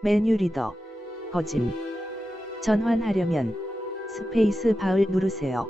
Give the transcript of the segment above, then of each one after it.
메뉴 리더, 거짐. 전환하려면 스페이스 바를 누르세요.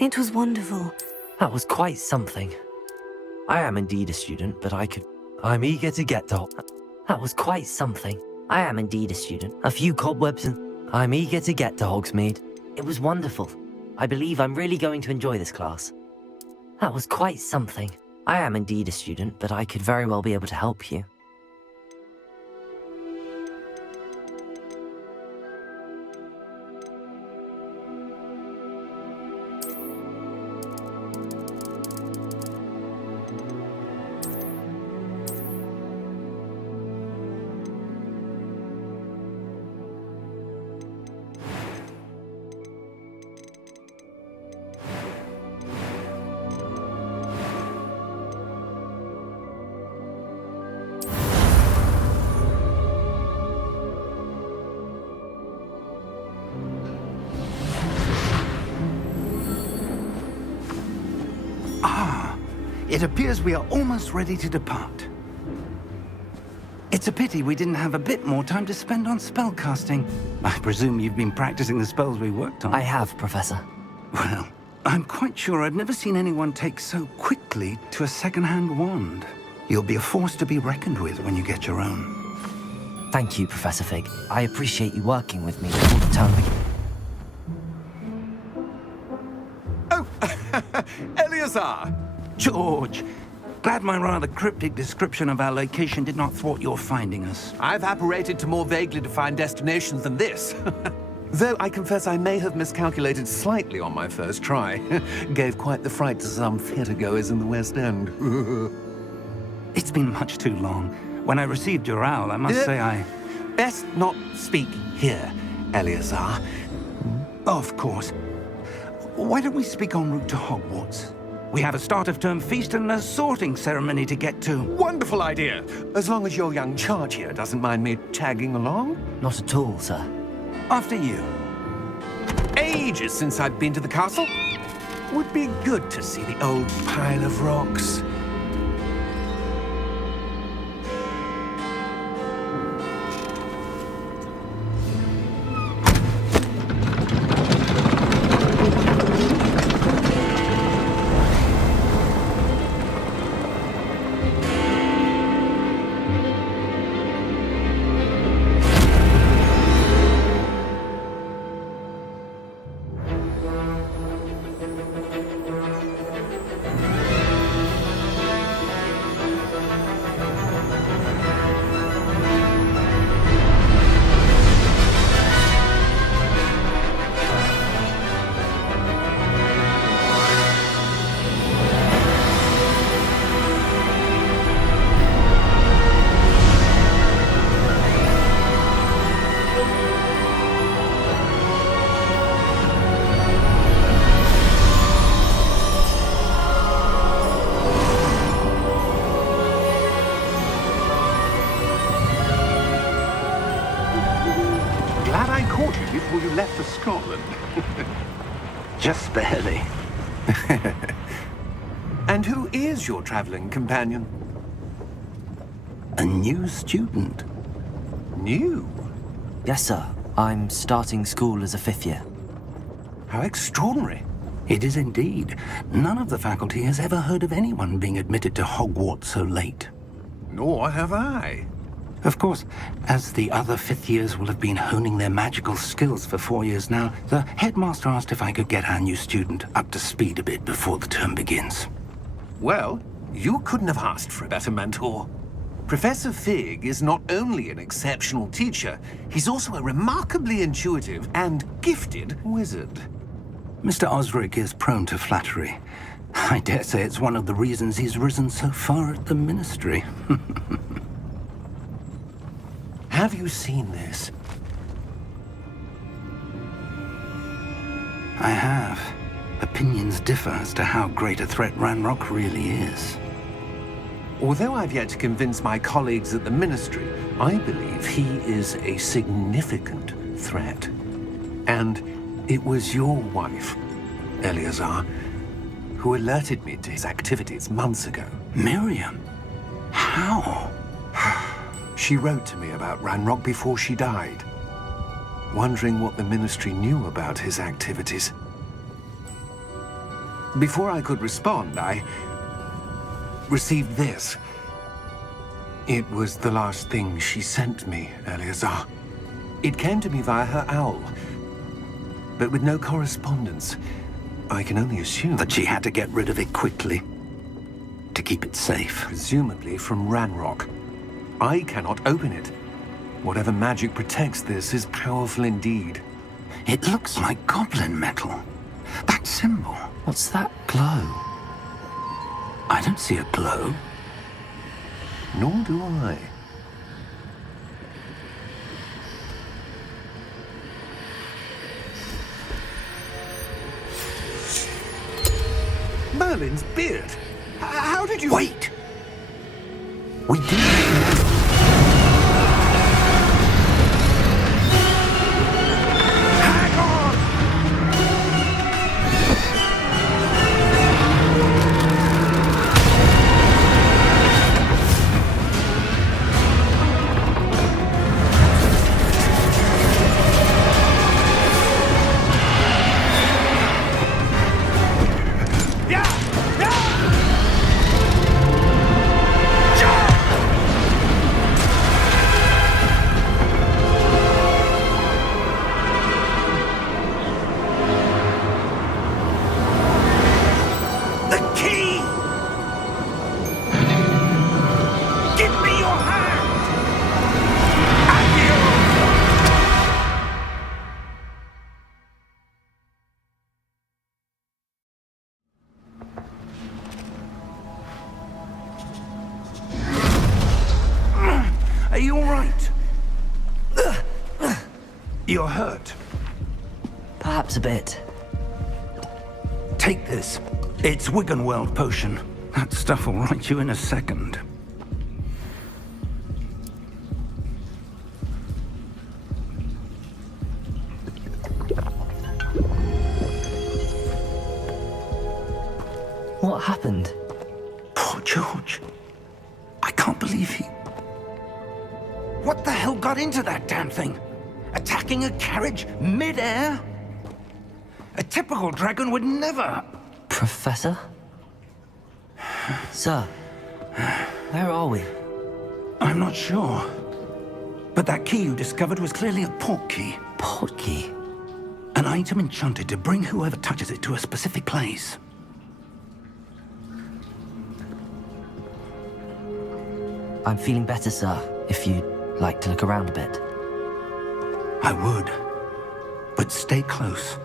It was wonderful. That was quite something. I am indeed a student, but I'm eager to get to... That was quite something. I am indeed a student. A few cobwebs and... I'm eager to get to Hogsmeade. It was wonderful. I believe I'm really going to enjoy this class. That was quite something. I am indeed a student, but I could very well be able to help you. It appears we are almost ready to depart. It's a pity we didn't have a bit more time to spend on spellcasting. I presume you've been practicing the spells we worked on. I have, Professor. Well, I'm quite sure I've never seen anyone take so quickly to a second-hand wand. You'll be a force to be reckoned with when you get your own. Thank you, Professor Fig. I appreciate you working with me all the time. Oh, Eleazar! George, glad my rather cryptic description of our location did not thwart your finding us. I've apparated to more vaguely defined destinations than this. Though I confess I may have miscalculated slightly on my first try. Gave quite the fright to some theatre-goers in the West End. It's been much too long. When I received your owl, I must say I... Best not speak here, Eleazar. Of course. Why don't we speak en route to Hogwarts? We have a start-of-term feast and a sorting ceremony to get to. Wonderful idea! As long as your young charge here doesn't mind me tagging along. Not at all, sir. After you. Ages since I've been to the castle. Would be good to see the old pile of rocks. you left for Scotland. Just barely. And who is your traveling companion? A new student. New? Yes, sir. I'm starting school as a 5th year. How extraordinary. It is indeed. None of the faculty has ever heard of anyone being admitted to Hogwarts so late. Nor have I. Of course, as the other 5th years will have been honing their magical skills for 4 years now, the headmaster asked if I could get our new student up to speed a bit before the term begins. Well, you couldn't have asked for a better mentor. Professor Fig is not only an exceptional teacher, he's also a remarkably intuitive and gifted wizard. Mr. Osric is prone to flattery. I dare say it's one of the reasons he's risen so far at the Ministry. Have you seen this? I have. Opinions differ as to how great a threat Ranrock really is. Although I've yet to convince my colleagues at the Ministry, I believe he is a significant threat. And it was your wife, Eleazar, who alerted me to his activities months ago. Miriam? How? She wrote to me about Ranrock before she died, wondering what the Ministry knew about his activities. Before I could respond, I received this. It was the last thing she sent me, Eleazar. It came to me via her owl, but with no correspondence. I can only assume That she had to get rid of it quickly to keep it safe. presumably from Ranrock. I cannot open it. Whatever magic protects this is powerful indeed. It looks like goblin metal. That symbol. What's that glow? I don't see a glow. Nor do I. Merlin's beard. How did you... Wait! We didn't. Hang on! The key! Give me your hand! Are you all right? You're hurt. Perhaps a bit. Take this. It's Wiggenweld potion. That stuff will right you in a second. What happened? Poor George. I can't believe he... What the hell got into that damn thing? Attacking a carriage mid-air? A typical dragon would never... Professor? Sir, where are we? I'm not sure. But that key you discovered was clearly a port key. Portkey? An item enchanted to bring whoever touches it to a specific place. I'm feeling better, sir, if you'd like to look around a bit. I would. But stay close.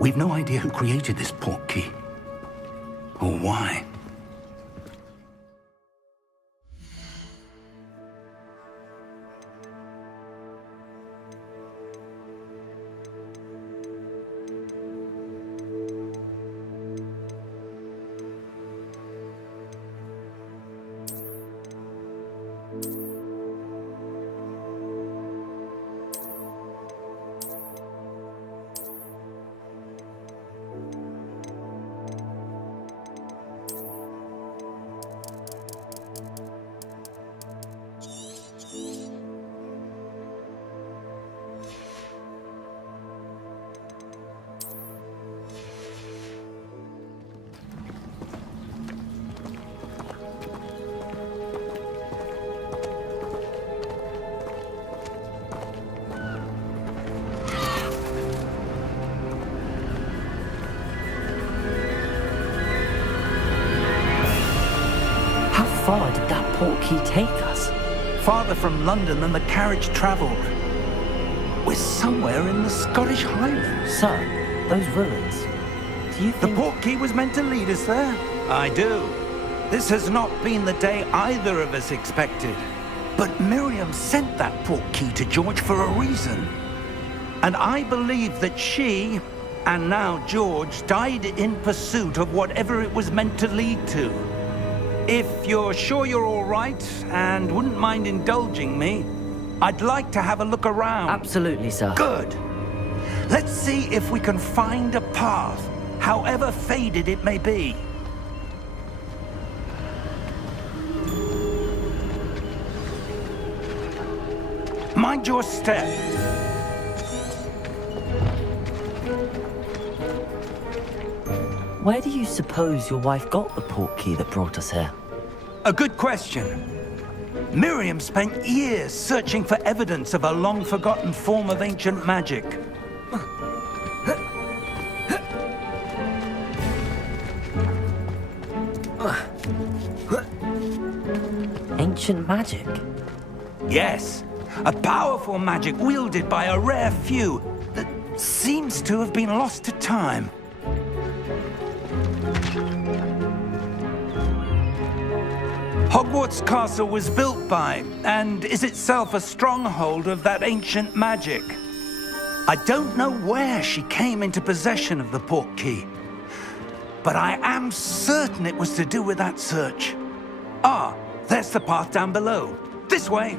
We've no idea who created this port key. Or why. far did that portkey take us? Farther from London than the carriage travelled. We're somewhere in the Scottish Highlands. Sir, those ruins. Do you The think... portkey was meant to lead us there? I do. This has not been the day either of us expected. But Miriam sent that portkey to George for a reason. And I believe that she, and now George, died in pursuit of whatever it was meant to lead to. If you're sure you're all right, and wouldn't mind indulging me, I'd like to have a look around. Absolutely, sir. Good. Let's see if we can find a path, however faded it may be. Mind your step. Where do you suppose your wife got the portkey that brought us here? A good question. Miriam spent years searching for evidence of a long-forgotten form of ancient magic. Ancient magic? Yes, a powerful magic wielded by a rare few that seems to have been lost to time. Hogwarts Castle was built by, and is itself a stronghold of that ancient magic. I don't know where she came into possession of the portkey, but I am certain it was to do with that search. Ah, there's the path down below. This way.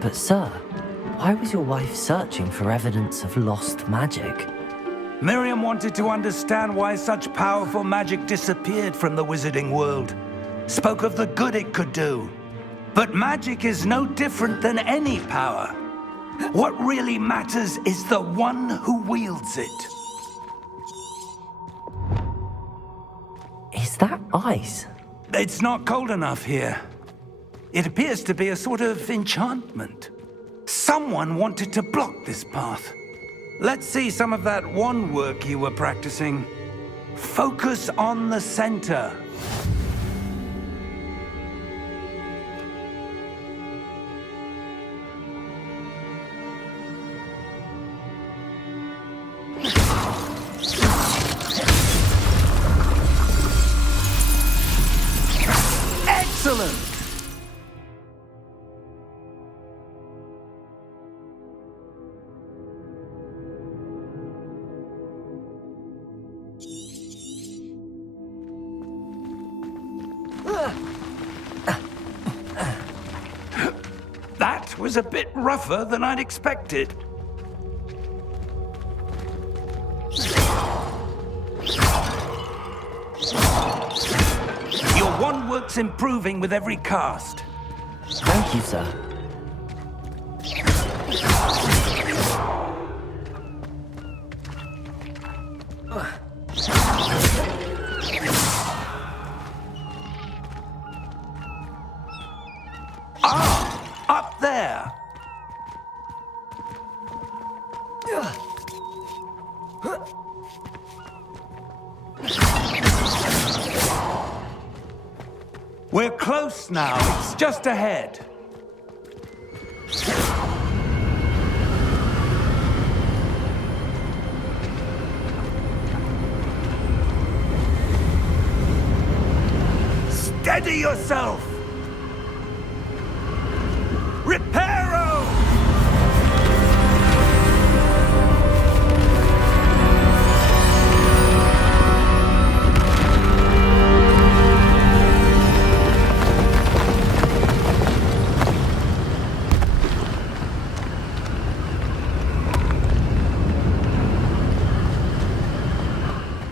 But sir, why was your wife searching for evidence of lost magic? Miriam wanted to understand why such powerful magic disappeared from the wizarding world. Spoke of the good it could do. But magic is no different than any power. What really matters is the one who wields it. Is that ice? It's not cold enough here. It appears to be a sort of enchantment. Someone wanted to block this path. Let's see some of that wand work you were practicing. Focus on the center. Excellent! That was a bit rougher than I'd expected. Your wand work's improving with every cast. Thank you, sir. Up there! We're close now. It's just ahead. Steady yourself! Reparo!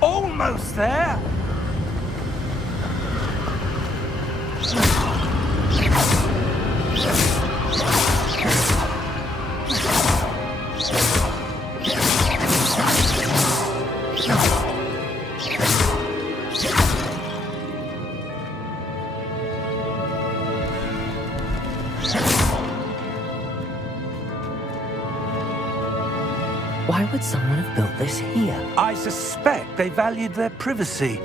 Almost there! Why would someone have built this here? I suspect they valued their privacy.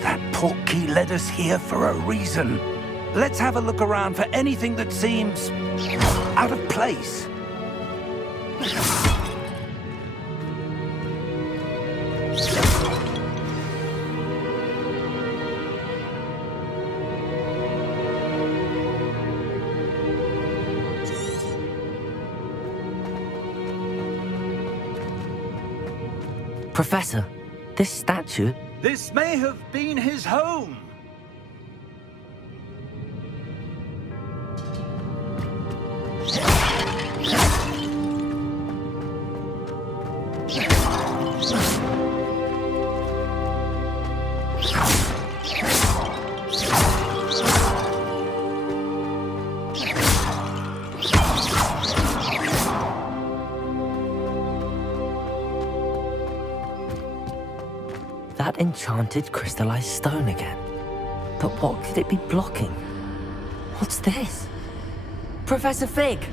That portkey led us here for a reason. Let's have a look around for anything that seems out of place. Professor, this statue... This may have been his home. That enchanted crystallized stone again. But what could it be blocking? What's this? Professor Fig!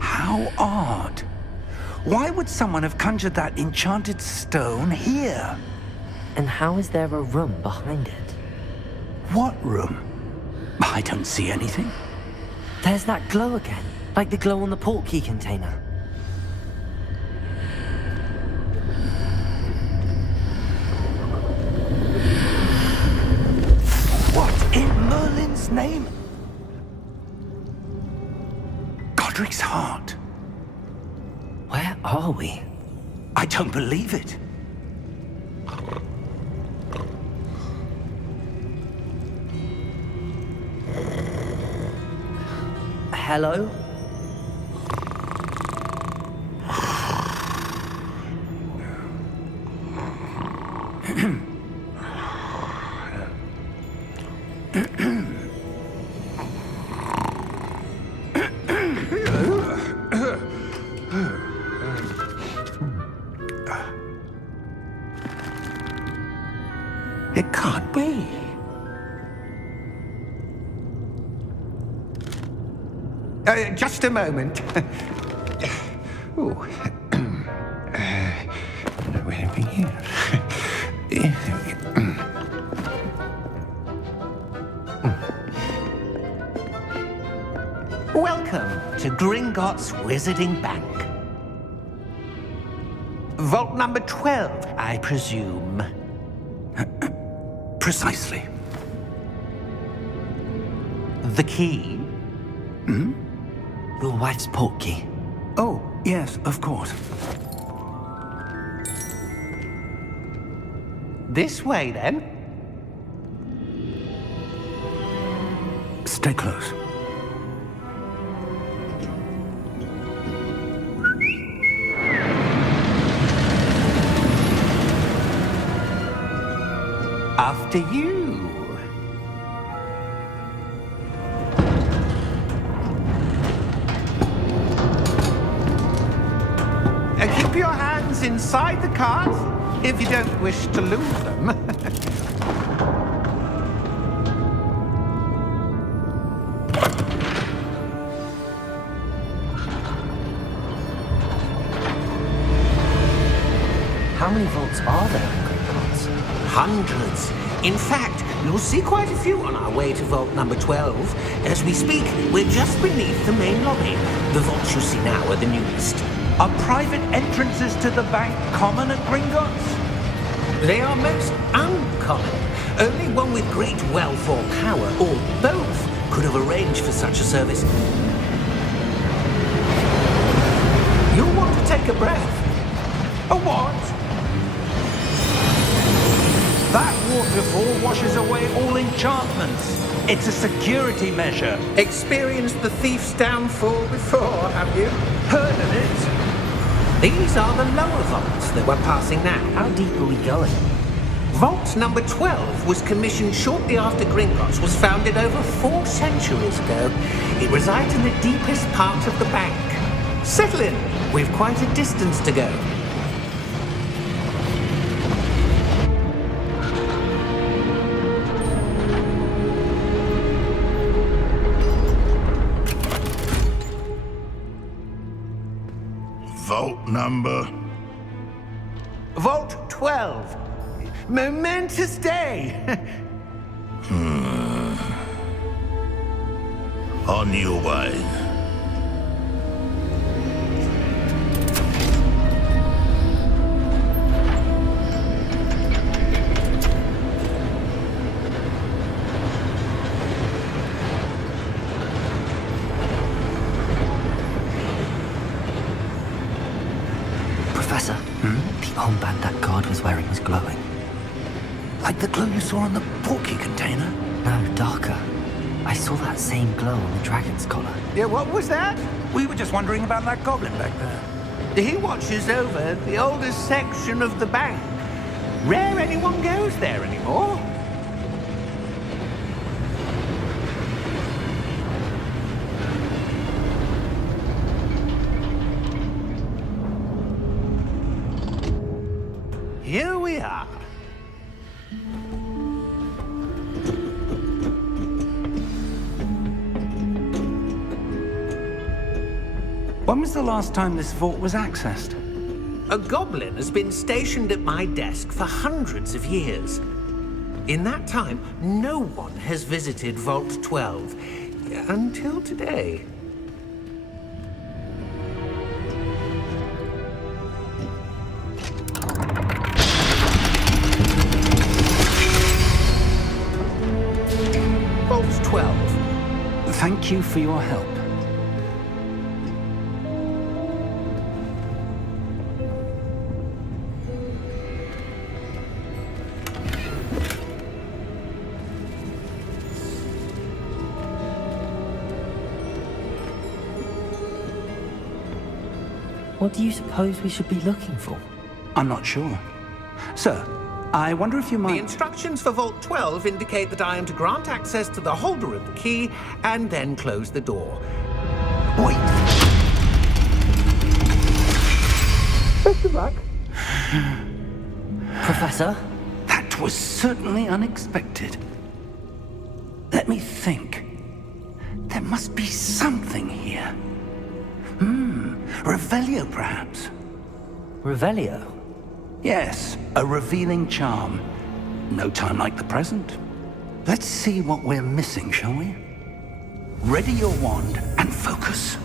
How odd. Why would someone have conjured that enchanted stone here? And how is there a room behind it? What room? I don't see anything. There's that glow again, like the glow on the portkey container. What in Merlin's name? Godric's heart. Where are we? I don't believe it. Hello? It can't be. Just a moment. Oh. Where are we here? Welcome to Gringotts Wizarding Bank. Vault number 12, I presume. Precisely. The key? Your wife's portkey. Oh, yes, of course. This way, then. Stay close. After you. Keep your hands inside the cart if you don't wish to lose them. How many vaults are there in Gringotts? Hundreds. In fact, you'll see quite a few on our way to vault number 12. As we speak, we're just beneath the main lobby. The vaults you see now are the newest. Are private entrances to the bank common at Gringotts? They are most uncommon. Only one with great wealth or power, or both, could have arranged for such a service. You'll want to take a breath. A what? That waterfall washes away all enchantments. It's a security measure. Experienced the thief's downfall before, have you? Heard of it? These are the lower vaults that we're passing now. How deep are we going? Vault number 12 was commissioned shortly after Gringotts was founded over 4 centuries ago. It resides in the deepest part of the bank. Settle in. We've quite a distance to go. Number? Vault 12. Momentous day. On your way. Professor, the armband that guard was wearing was glowing. Like the glow you saw on the porky container? No, darker. I saw that same glow on the dragon's collar. Yeah, what was that? We were just wondering about that goblin back there. He watches over the oldest section of the bank. Rare anyone goes there anymore. Here we are. When was the last time this vault was accessed? A goblin has been stationed at my desk for hundreds of years. In that time, no one has visited Vault 12 until today. Vault 12. Thank you for your help. What do you suppose we should be looking for? I'm not sure. Sir, I wonder if you The might... instructions for Vault 12 indicate that I am to grant access to the holder of the key and then close the door. Wait! Best of luck. Professor? That was certainly unexpected. Let me think. There must be something here. Revelio, perhaps? Revelio? Yes, a revealing charm. No time like the present. Let's see what we're missing, shall we? Ready your wand and focus.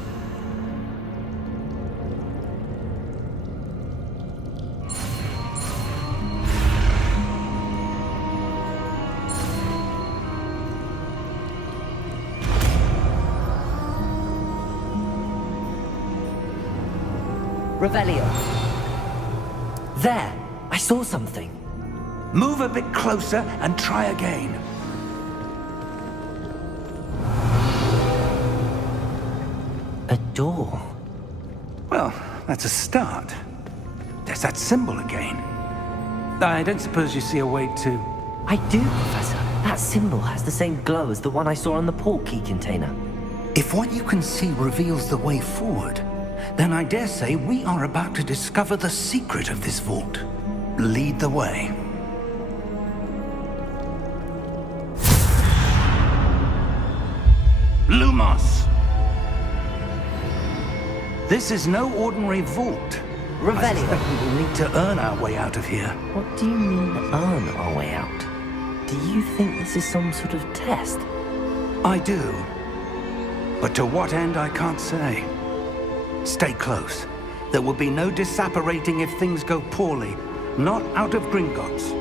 Revelio. There! I saw something. Move a bit closer and try again. A door. Well, that's a start. There's that symbol again. I don't suppose you see a way to... I do, Professor. That symbol has the same glow as the one I saw on the port key container. If what you can see reveals the way forward, then I dare say we are about to discover the secret of this vault. Lead the way. Lumos! This is no ordinary vault. I Revelio. suspect we will need to earn our way out of here. What do you mean, earn our way out? Do you think this is some sort of test? I do. But to what end, I can't say. Stay close. There will be no disapparating if things go poorly. Not out of Gringotts.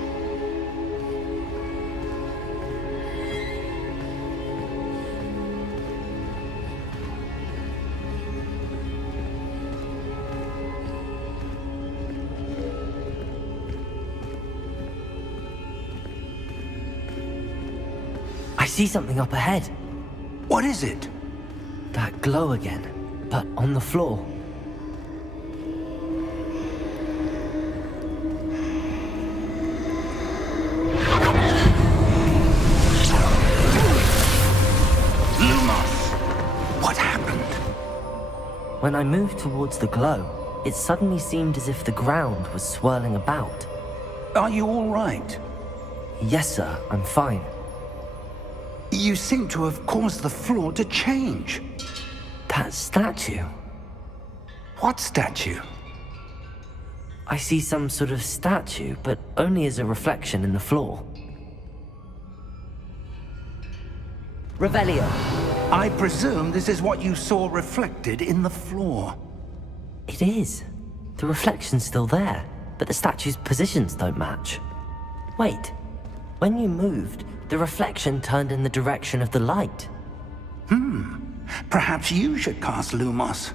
I see something up ahead. What is it? That glow again, but on the floor. Lumos! What happened? When I moved towards the glow, it suddenly seemed as if the ground was swirling about. Are you all right? Yes, sir, I'm fine. You seem to have caused the floor to change. That statue. What statue? I see some sort of statue, but only as a reflection in the floor. Revelio. I presume this is what you saw reflected in the floor. It is. The reflection's still there, but the statue's positions don't match. Wait. When you moved, the reflection turned in the direction of the light. Perhaps you should cast Lumos.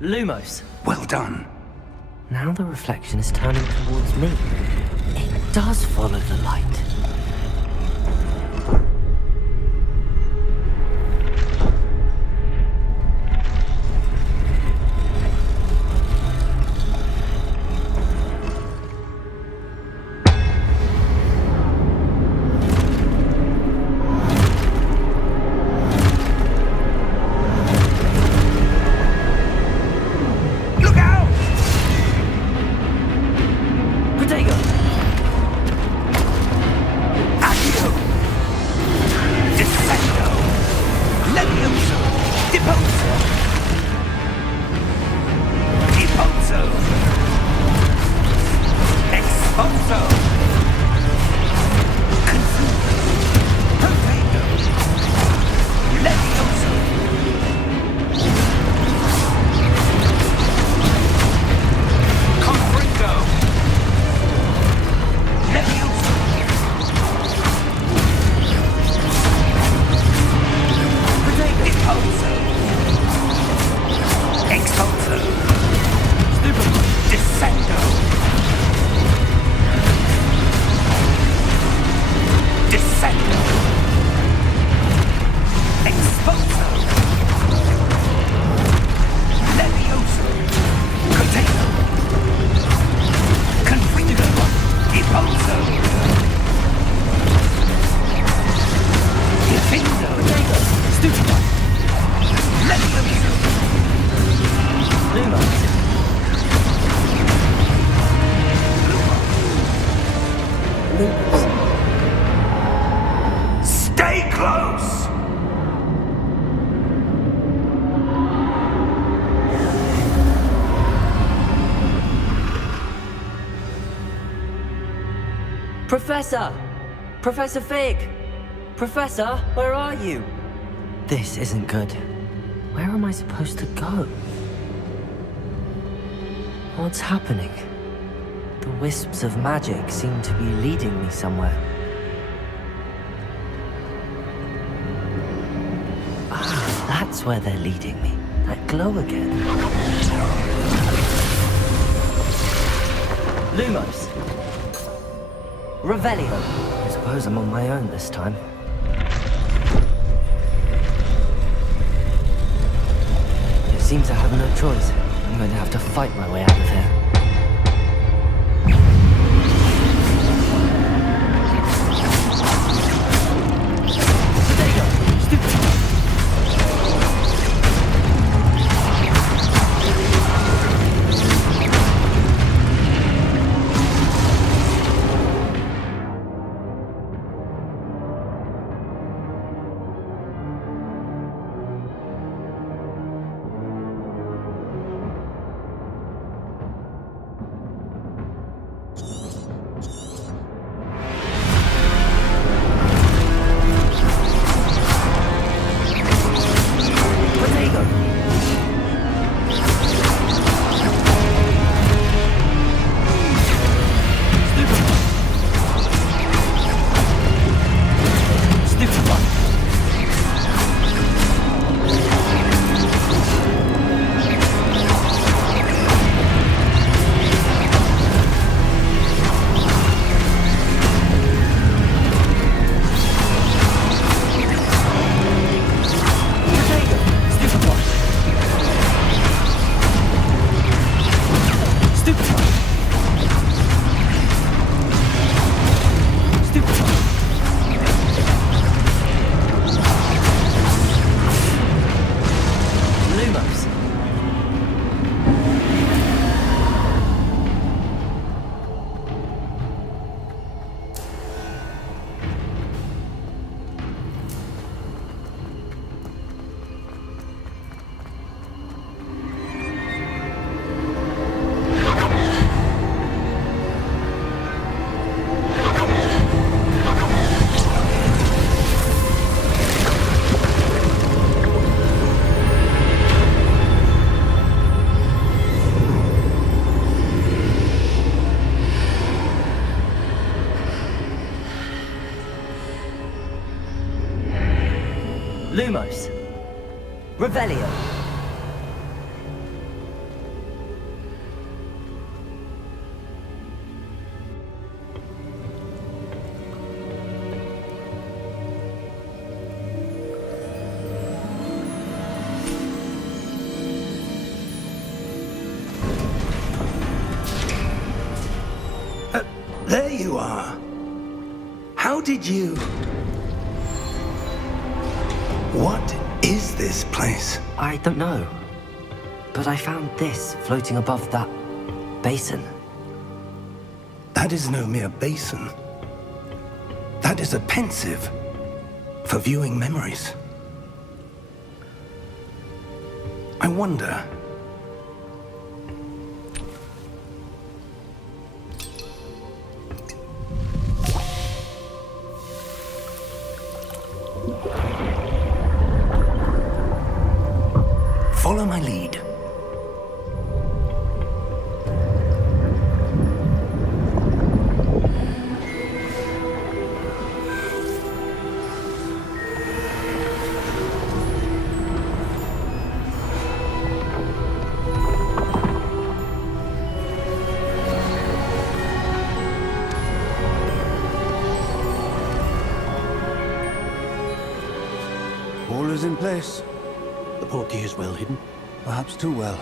Lumos. Well done. Now the reflection is turning towards me. It does follow the light. Stay close! Professor! Professor Fig! Professor, where are you? This isn't good. Where am I supposed to go? What's happening? The wisps of magic seem to be leading me somewhere. Ah, that's where they're leading me. That glow again. Lumos! Revelio! I suppose I'm on my own this time. It seems I have no choice. I'm going to have to fight my way out of here. There you go! Stupid! Lumos. Revelio. There you are. How did you... What is this place? I don't know. But I found this floating above that basin. That is no mere basin. That is a pensive for viewing memories. I wonder... Follow my lead. All is in place. The portkey is well hidden. Perhaps too well.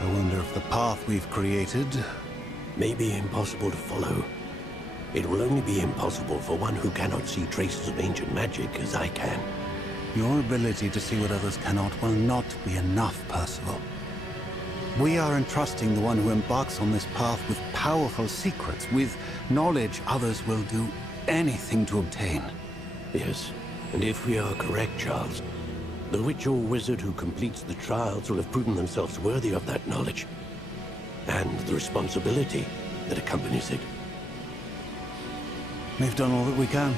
I wonder if the path we've created... May be impossible to follow. It will only be impossible for one who cannot see traces of ancient magic as I can. Your ability to see what others cannot will not be enough, Percival. We are entrusting the one who embarks on this path with powerful secrets, with knowledge others will do anything to obtain. Yes, and if we are correct, Charles, the witch or wizard who completes the trials will have proven themselves worthy of that knowledge, and the responsibility that accompanies it. We've done all that we can.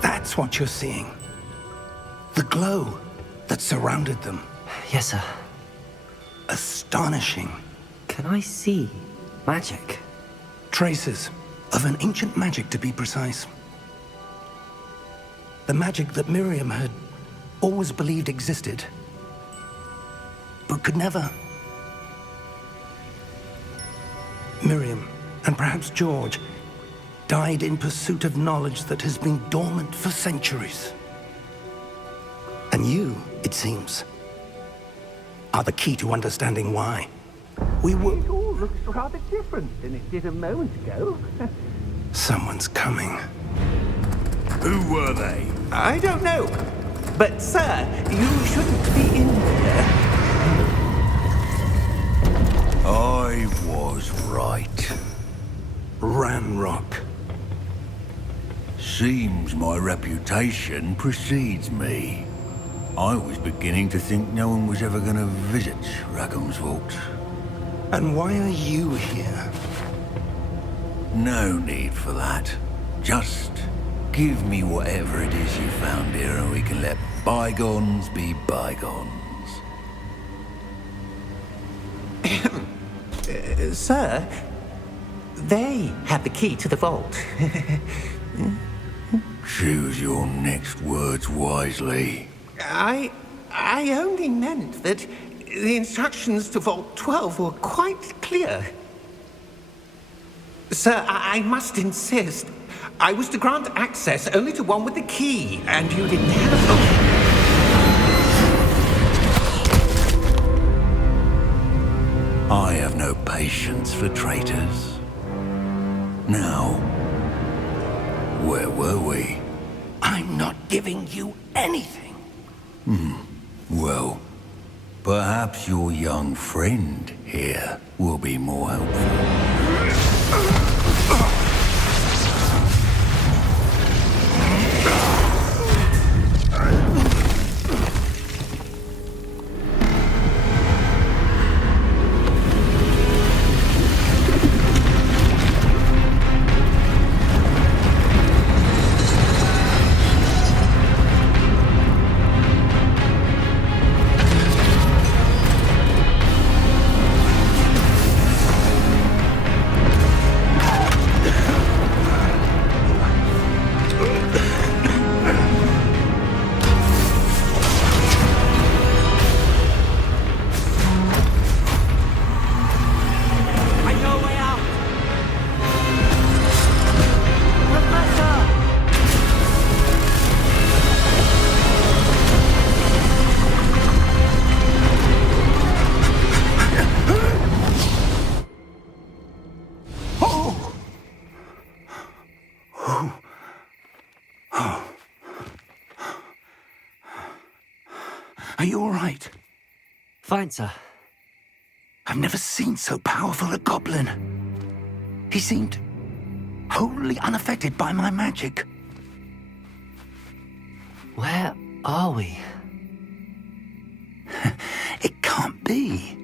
That's what you're seeing. The glow that surrounded them. Yes, sir. Astonishing. Can I see magic? Traces of an ancient magic, to be precise. The magic that Miriam had always believed existed, but could never. Miriam, and perhaps George, died in pursuit of knowledge that has been dormant for centuries. And you, it seems, are the key to understanding why. We were... It all looks rather different than it did a moment ago. Someone's coming. Who were they? I don't know. But, sir, you shouldn't be in here. I was right. Ranrock. Seems my reputation precedes me. I was beginning to think no one was ever going to visit Rackham's vault. And why are you here? No need for that. Just give me whatever it is you found here and we can let bygones be bygones. Sir, they have the key to the vault. Choose your next words wisely. I only meant that the instructions to Vault 12 were quite clear. Sir, I must insist. I was to grant access only to one with the key, and you didn't have I have no patience for traitors. Now, where were we? I'm not giving you anything. Well, perhaps your young friend here will be more helpful. Are you all right? Fine, sir. I've never seen so powerful a goblin. He seemed wholly unaffected by my magic. Where are we? It can't be.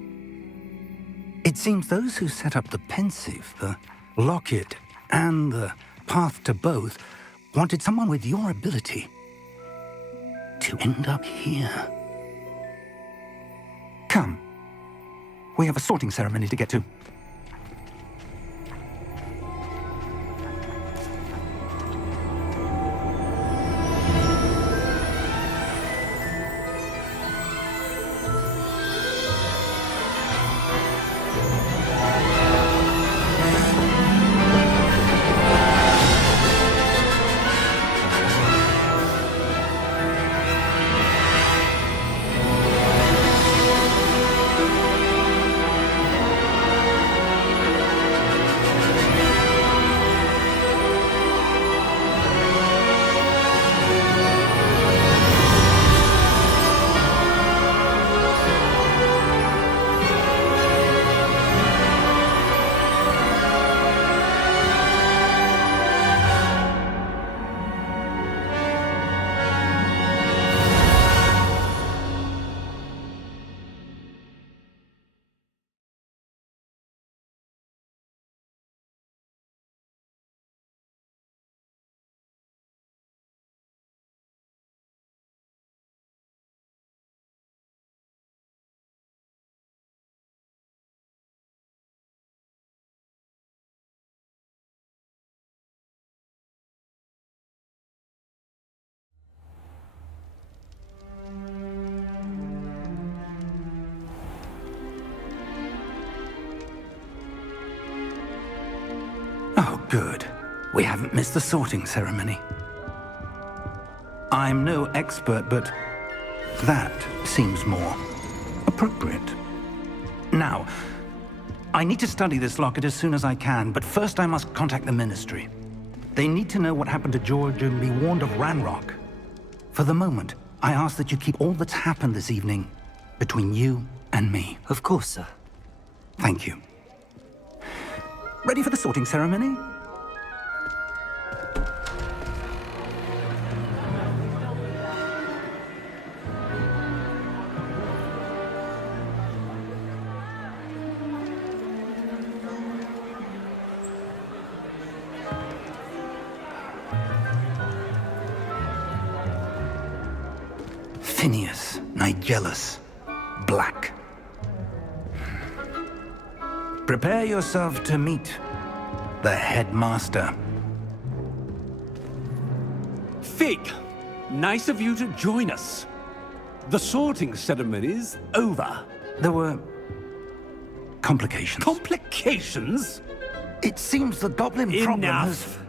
It seems those who set up the pensive, the locket, and the path to both wanted someone with your ability to end up here. Come. We have a sorting ceremony to get to. Oh, good. We haven't missed the sorting ceremony. I'm no expert, but that seems more appropriate. Now, I need to study this locket as soon as I can, but first I must contact the Ministry. They need to know what happened to George and be warned of Ranrock. For the moment, I ask that you keep all that's happened this evening between you and me. Of course, sir. Thank you. Ready for the sorting ceremony? Phineas, Nigellus, Black. Prepare yourself to meet the headmaster. Fig, nice of you to join us. The sorting ceremony's over. There were complications. Complications? It seems the goblin problem has... Enough!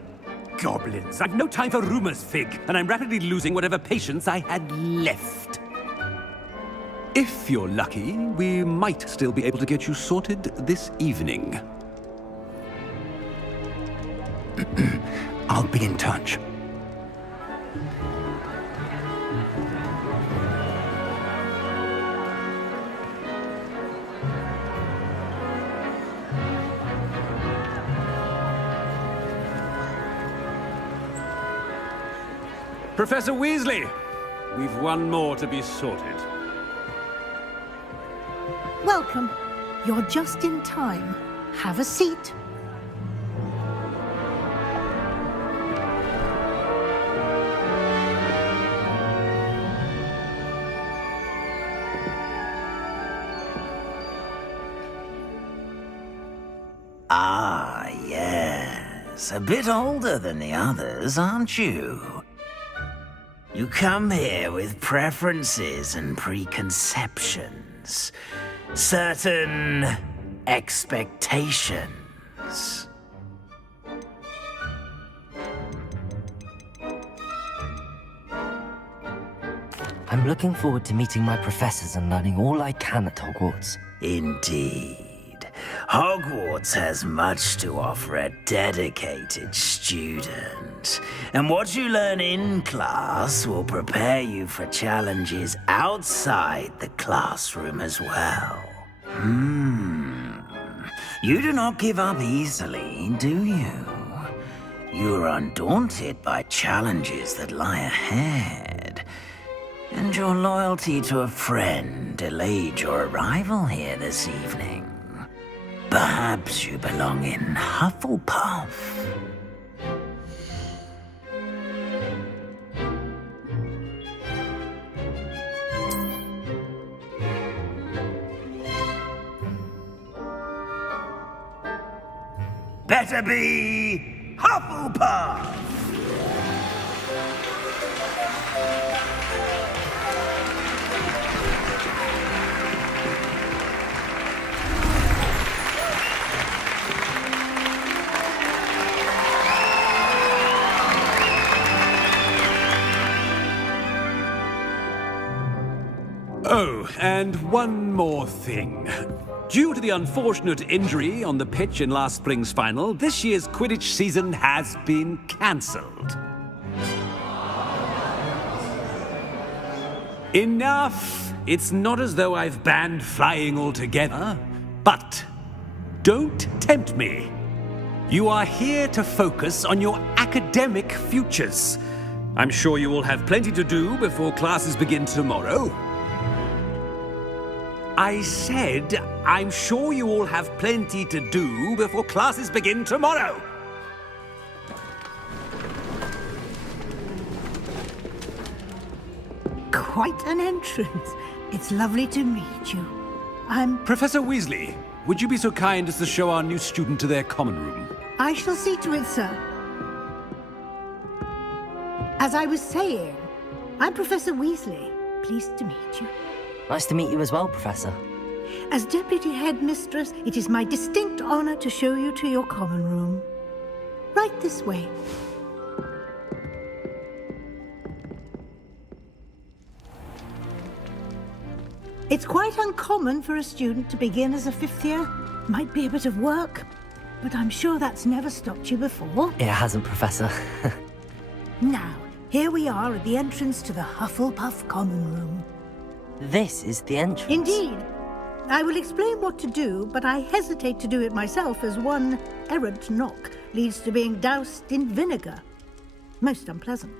Goblins. I've no time for rumors, Fig, and I'm rapidly losing whatever patience I had left. If you're lucky, we might still be able to get you sorted this evening. I'll be in touch. Professor Weasley, we've one more to be sorted. Welcome. You're just in time. Have a seat. Ah, yes. A bit older than the others, aren't you? You come here with preferences and preconceptions. Certain expectations. I'm looking forward to meeting my professors and learning all I can at Hogwarts. Indeed. Hogwarts has much to offer a dedicated student, and what you learn in class will prepare you for challenges outside the classroom as well. You do not give up easily, do you? You are undaunted by challenges that lie ahead, and your loyalty to a friend delayed your arrival here this evening. Perhaps you belong in Hufflepuff. Better be Hufflepuff! Oh, and one more thing. Due to the unfortunate injury on the pitch in last spring's final, this year's Quidditch season has been cancelled. Enough! It's not as though I've banned flying altogether, but don't tempt me. You are here to focus on your academic futures. I'm sure you will have plenty to do before classes begin tomorrow. I said, I'm sure you all have plenty to do before classes begin tomorrow. Quite an entrance. It's lovely to meet you. Professor Weasley, would you be so kind as to show our new student to their common room? I shall see to it, sir. As I was saying, I'm Professor Weasley. Pleased to meet you. Nice to meet you as well, Professor. As Deputy Headmistress, it is my distinct honor to show you to your common room. Right this way. It's quite uncommon for a student to begin as a fifth year. Might be a bit of work, but I'm sure that's never stopped you before. It hasn't, Professor. Now, here we are at the entrance to the Hufflepuff common room. This is the entrance. Indeed. I will explain what to do, but I hesitate to do it myself as one errant knock leads to being doused in vinegar. Most unpleasant.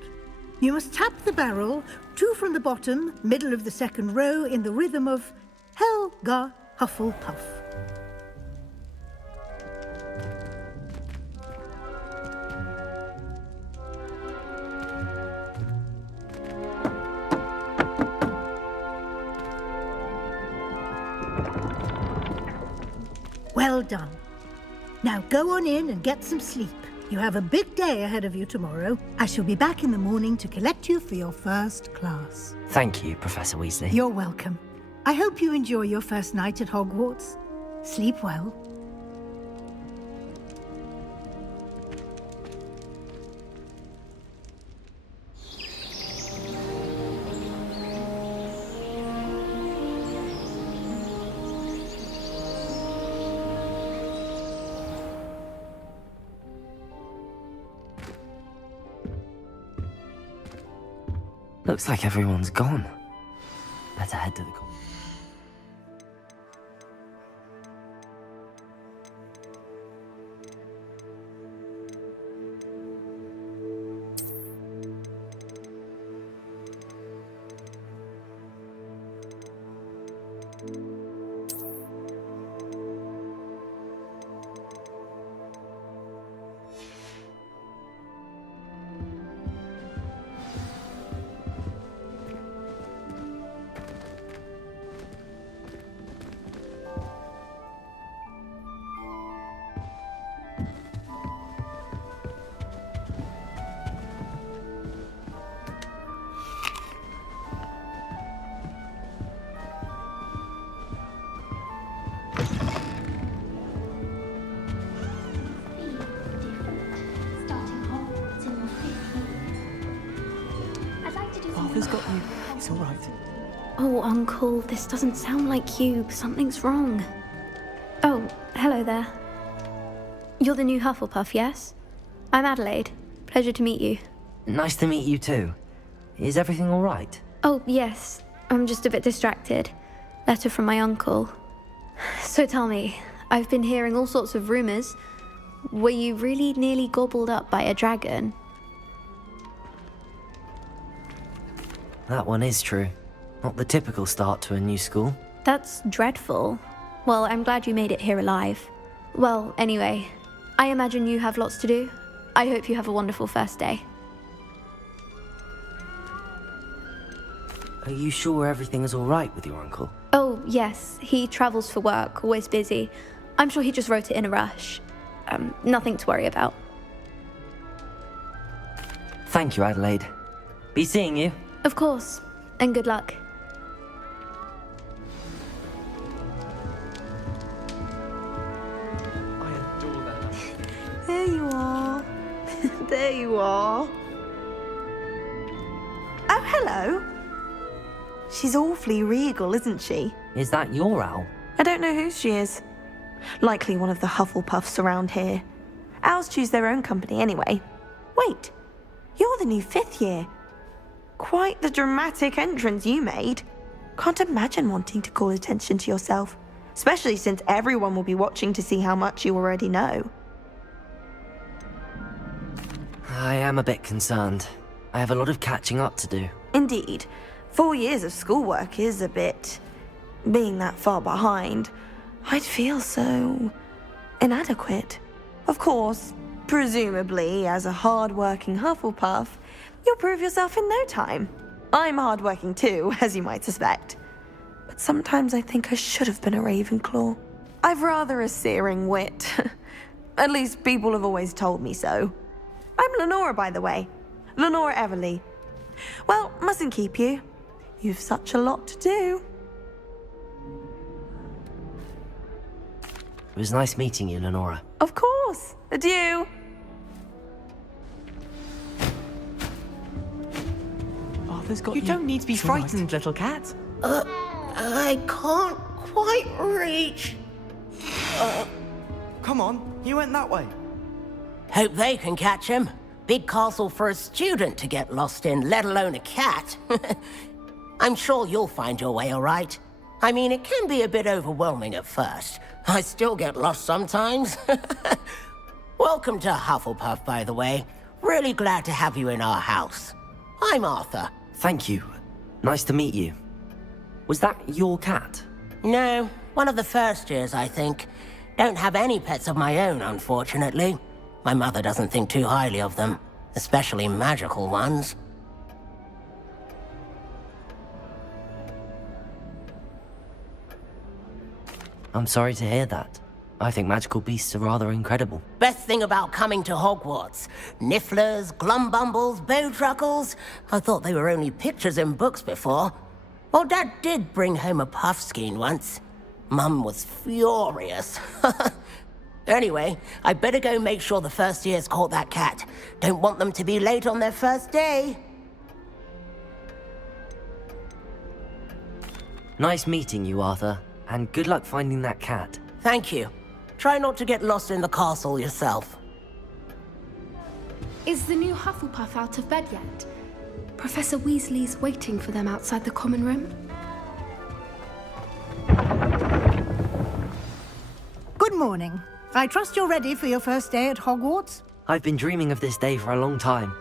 You must tap the barrel, 2 from the bottom, middle of the second row, in the rhythm of Helga Hufflepuff. Well done. Now go on in and get some sleep. You have a big day ahead of you tomorrow. I shall be back in the morning to collect you for your first class. Thank you, Professor Weasley. You're welcome. I hope you enjoy your first night at Hogwarts. Sleep well. Looks like everyone's gone. Better head to the common. Arthur's got you. It's all right. Oh, Uncle, this doesn't sound like you. Something's wrong. Oh, hello there. You're the new Hufflepuff, yes? I'm Adelaide. Pleasure to meet you. Nice to meet you too. Is everything all right? Oh, yes. I'm just a bit distracted. Letter from my uncle. So tell me, I've been hearing all sorts of rumors. Were you really nearly gobbled up by a dragon? That one is true. Not the typical start to a new school. That's dreadful. Well, I'm glad you made it here alive. Well, anyway, I imagine you have lots to do. I hope you have a wonderful first day. Are you sure everything is all right with your uncle? Oh, yes. He travels for work, always busy. I'm sure he just wrote it in a rush. Nothing to worry about. Thank you, Adelaide. Be seeing you. Of course. And good luck. There you are. There you are. Oh, hello. She's awfully regal, isn't she? Is that your owl? I don't know who she is. Likely one of the Hufflepuffs around here. Owls choose their own company anyway. Wait, you're the new 5th year. Quite the dramatic entrance you made. Can't imagine wanting to call attention to yourself, especially since everyone will be watching to see how much you already know. I am a bit concerned. I have a lot of catching up to do. Indeed. 4 years of schoolwork is a bit... Being that far behind, I'd feel so... inadequate. Of course, presumably, as a hard-working Hufflepuff, you'll prove yourself in no time. I'm hard-working too, as you might suspect. But sometimes I think I should have been a Ravenclaw. I've rather a searing wit. At least people have always told me so. I'm Lenora, by the way. Lenora Everly. Well, mustn't keep you. You've such a lot to do. It was nice meeting you, Lenora. Of course. Adieu. Arthur's got you. You don't need to be It's all right. frightened, little cat. I can't quite reach. Come on, you went that way. Hope they can catch him. Big castle for a student to get lost in, let alone a cat. I'm sure you'll find your way all right. I mean, it can be a bit overwhelming at first. I still get lost sometimes. Welcome to Hufflepuff, by the way. Really glad to have you in our house. I'm Arthur. Thank you. Nice to meet you. Was that your cat? No, one of the first years, I think. Don't have any pets of my own, unfortunately. My mother doesn't think too highly of them, especially magical ones. I'm sorry to hear that. I think magical beasts are rather incredible. Best thing about coming to Hogwarts. Nifflers, Glumbumbles, Bowtruckles. I thought they were only pictures in books before. Well, Dad did bring home a Puffskein once. Mum was furious. Anyway, I better go make sure the first years caught that cat. Don't want them to be late on their first day. Nice meeting you, Arthur. And good luck finding that cat. Thank you. Try not to get lost in the castle yourself. Is the new Hufflepuff out of bed yet? Professor Weasley's waiting for them outside the common room. Good morning. I trust you're ready for your first day at Hogwarts? I've been dreaming of this day for a long time.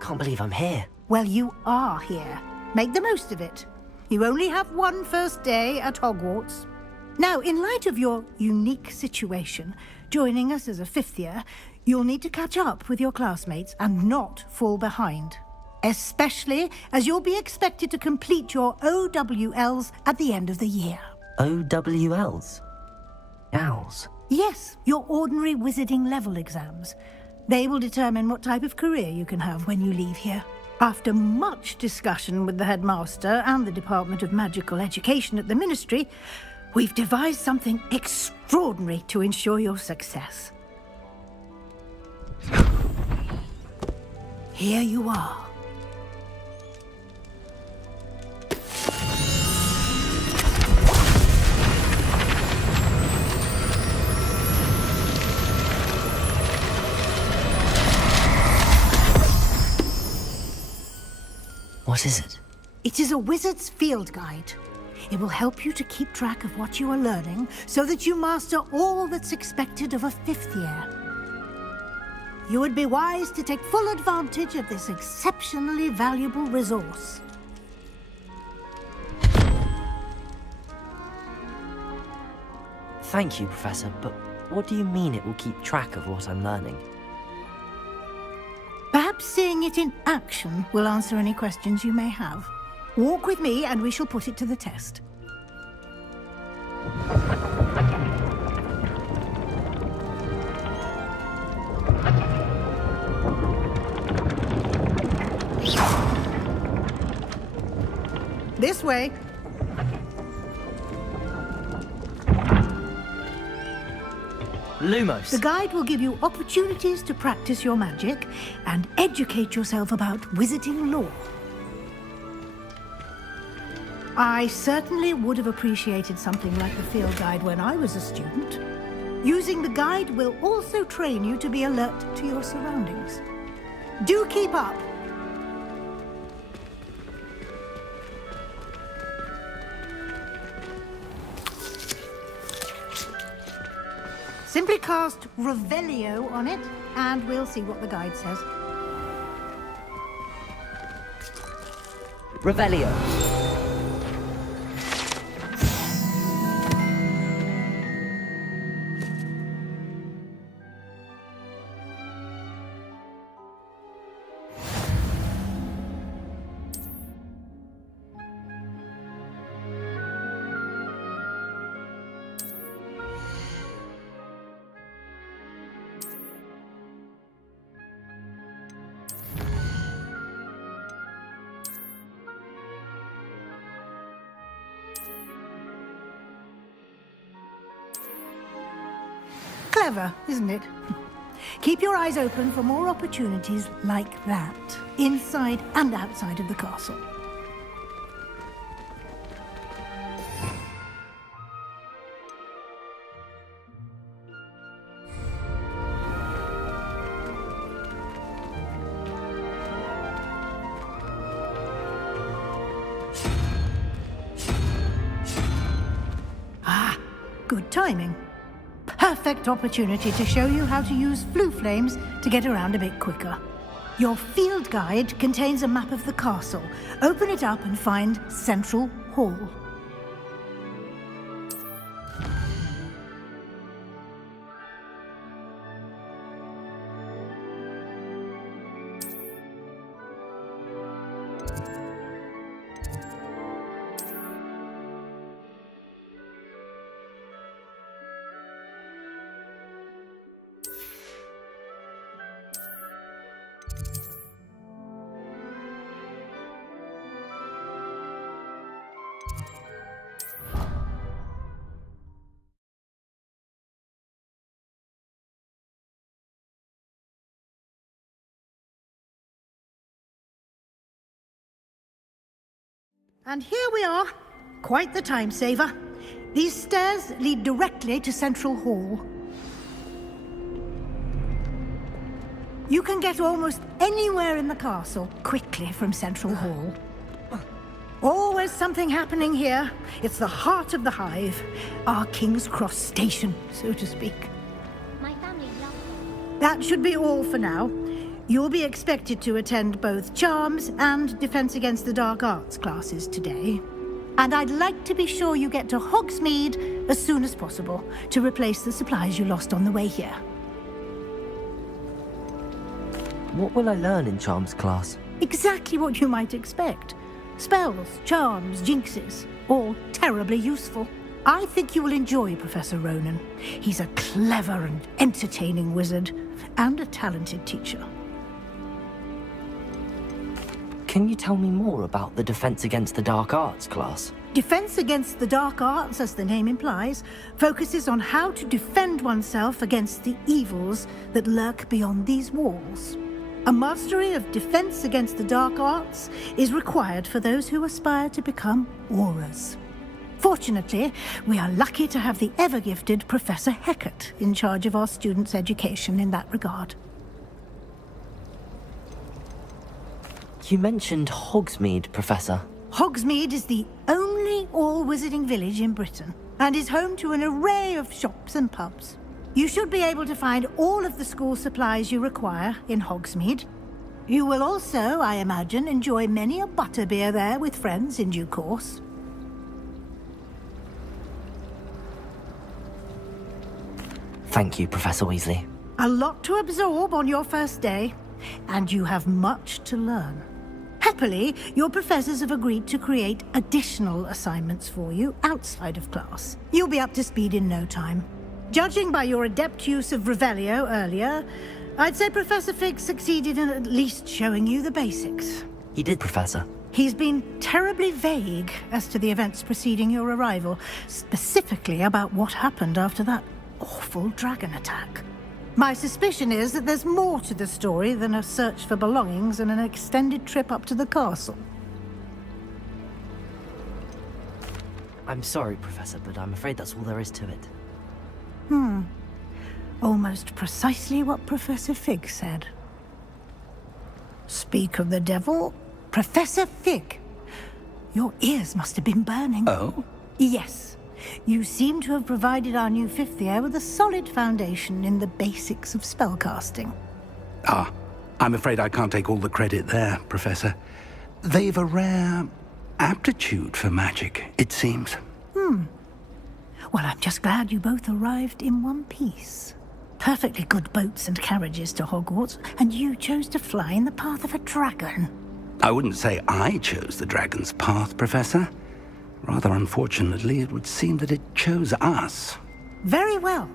Can't believe I'm here. Well, you are here. Make the most of it. You only have one first day at Hogwarts. Now, in light of your unique situation, joining us as a 5th year, you'll need to catch up with your classmates and not fall behind. Especially as you'll be expected to complete your OWLs at the end of the year. OWLs? Owls? Yes, your ordinary wizarding level exams. They will determine what type of career you can have when you leave here. After much discussion with the headmaster and the Department of Magical Education at the Ministry, we've devised something extraordinary to ensure your success. Here you are. What is it? It is a wizard's field guide. It will help you to keep track of what you are learning so that you master all that's expected of a 5th year. You would be wise to take full advantage of this exceptionally valuable resource. Thank you, Professor, but what do you mean it will keep track of what I'm learning? Perhaps seeing it in action will answer any questions you may have. Walk with me and we shall put it to the test. This way. Lumos! The guide will give you opportunities to practice your magic and educate yourself about wizarding lore. I certainly would have appreciated something like the field guide when I was a student. Using the guide will also train you to be alert to your surroundings. Do keep up! Simply cast Revelio on it, and we'll see what the guide says. Revelio. Clever, isn't it? Keep your eyes open for more opportunities like that, inside and outside of the castle. Ah, good timing. Perfect opportunity to show you how to use flue flames to get around a bit quicker. Your field guide contains a map of the castle. Open it up and find Central Hall. And here we are. Quite the time saver. These stairs lead directly to Central Hall. You can get almost anywhere in the castle quickly from Central Hall. Always something happening here. It's the heart of the hive. Our King's Cross station, so to speak. My family loves them. That should be all for now. You'll be expected to attend both Charms and Defense Against the Dark Arts classes today. And I'd like to be sure you get to Hogsmeade as soon as possible to replace the supplies you lost on the way here. What will I learn in Charms class? Exactly what you might expect. Spells, charms, jinxes, all terribly useful. I think you will enjoy Professor Ronan. He's a clever and entertaining wizard, and a talented teacher. Can you tell me more about the Defense Against the Dark Arts class? Defense Against the Dark Arts, as the name implies, focuses on how to defend oneself against the evils that lurk beyond these walls. A mastery of Defense Against the Dark Arts is required for those who aspire to become Aurors. Fortunately, we are lucky to have the ever-gifted Professor Hecat in charge of our students' education in that regard. You mentioned Hogsmeade, Professor. Hogsmeade is the only all-wizarding village in Britain and is home to an array of shops and pubs. You should be able to find all of the school supplies you require in Hogsmeade. You will also, I imagine, enjoy many a butterbeer there with friends in due course. Thank you, Professor Weasley. A lot to absorb on your first day, and you have much to learn. Happily, your professors have agreed to create additional assignments for you outside of class. You'll be up to speed in no time. Judging by your adept use of Revelio earlier, I'd say Professor Fig succeeded in at least showing you the basics. He did, Professor. He's been terribly vague as to the events preceding your arrival, specifically about what happened after that awful dragon attack. My suspicion is that there's more to the story than a search for belongings and an extended trip up to the castle. I'm sorry, Professor, but I'm afraid that's all there is to it. Almost precisely what Professor Fig said. Speak of the devil, Professor Fig. Your ears must have been burning. Oh? Yes. You seem to have provided our new fifth year with a solid foundation in the basics of spellcasting. Ah, I'm afraid I can't take all the credit there, Professor. They've a rare aptitude for magic, it seems. Well, I'm just glad you both arrived in one piece. Perfectly good boats and carriages to Hogwarts, and you chose to fly in the path of a dragon. I wouldn't say I chose the dragon's path, Professor. Rather unfortunately, it would seem that it chose us. Very well.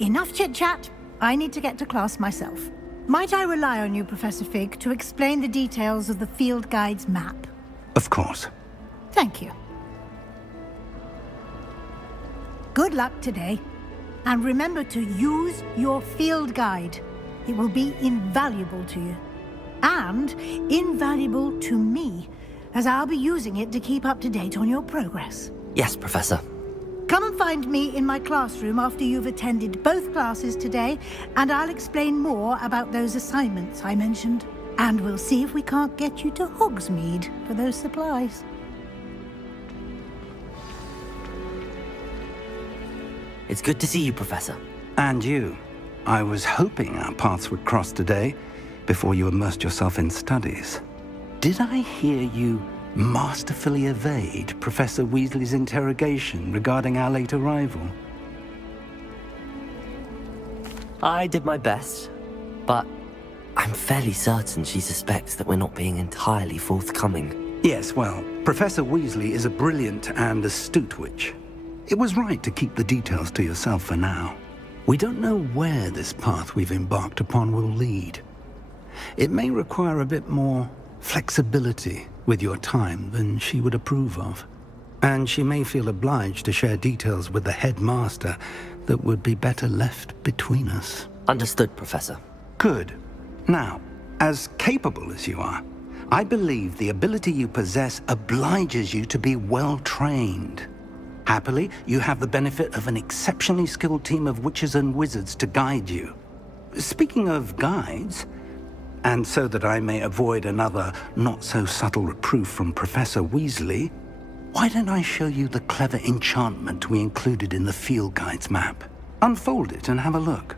Enough chit-chat. I need to get to class myself. Might I rely on you, Professor Fig, to explain the details of the field guide's map? Of course. Thank you. Good luck today. And remember to use your field guide. It will be invaluable to you. And invaluable to me, as I'll be using it to keep up to date on your progress. Yes, Professor. Come and find me in my classroom after you've attended both classes today, and I'll explain more about those assignments I mentioned. And we'll see if we can't get you to Hogsmeade for those supplies. It's good to see you, Professor. And you. I was hoping our paths would cross today, before you immersed yourself in studies. Did I hear you masterfully evade Professor Weasley's interrogation regarding our late arrival? I did my best, but I'm fairly certain she suspects that we're not being entirely forthcoming. Yes, well, Professor Weasley is a brilliant and astute witch. It was right to keep the details to yourself for now. We don't know where this path we've embarked upon will lead. It may require a bit more flexibility with your time than she would approve of. And she may feel obliged to share details with the headmaster that would be better left between us. Understood, Professor. Good. Now, as capable as you are, I believe the ability you possess obliges you to be well trained. Happily, you have the benefit of an exceptionally skilled team of witches and wizards to guide you. Speaking of guides, and so that I may avoid another not-so-subtle reproof from Professor Weasley, why don't I show you the clever enchantment we included in the field guide's map? Unfold it and have a look.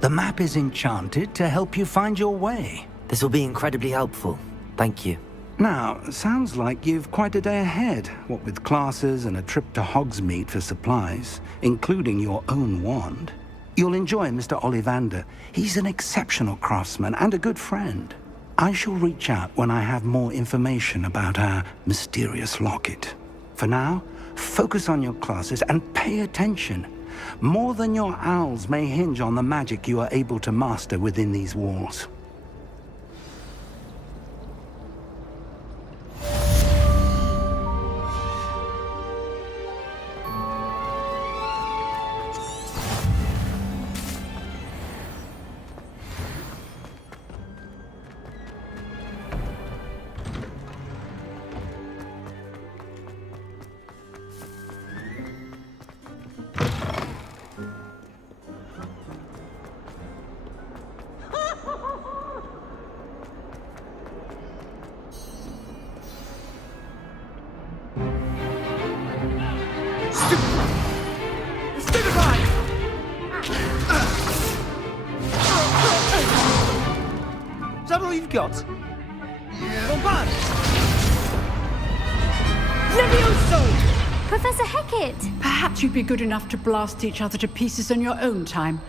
The map is enchanted to help you find your way. This will be incredibly helpful. Thank you. Now, sounds like you've quite a day ahead, what with classes and a trip to Hogsmeade for supplies, including your own wand. You'll enjoy Mr. Ollivander. He's an exceptional craftsman and a good friend. I shall reach out when I have more information about our mysterious locket. For now, focus on your classes and pay attention. More than your owls may hinge on the magic you are able to master within these walls. all you've got? Levioso! Professor Hecat! Perhaps you'd be good enough to blast each other to pieces in your own time.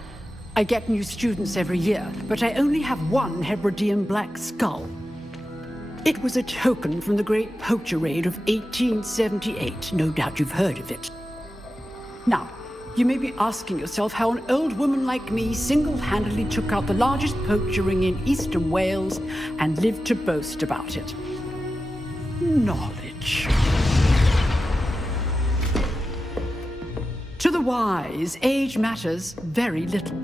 I get new students every year, but I only have one Hebridean black skull. It was a token from the Great Poacher Raid of 1878. No doubt you've heard of it. Now, you may be asking yourself how an old woman like me single-handedly took out the largest poacher ring in eastern Wales and lived to boast about it. Knowledge. To the wise, age matters very little.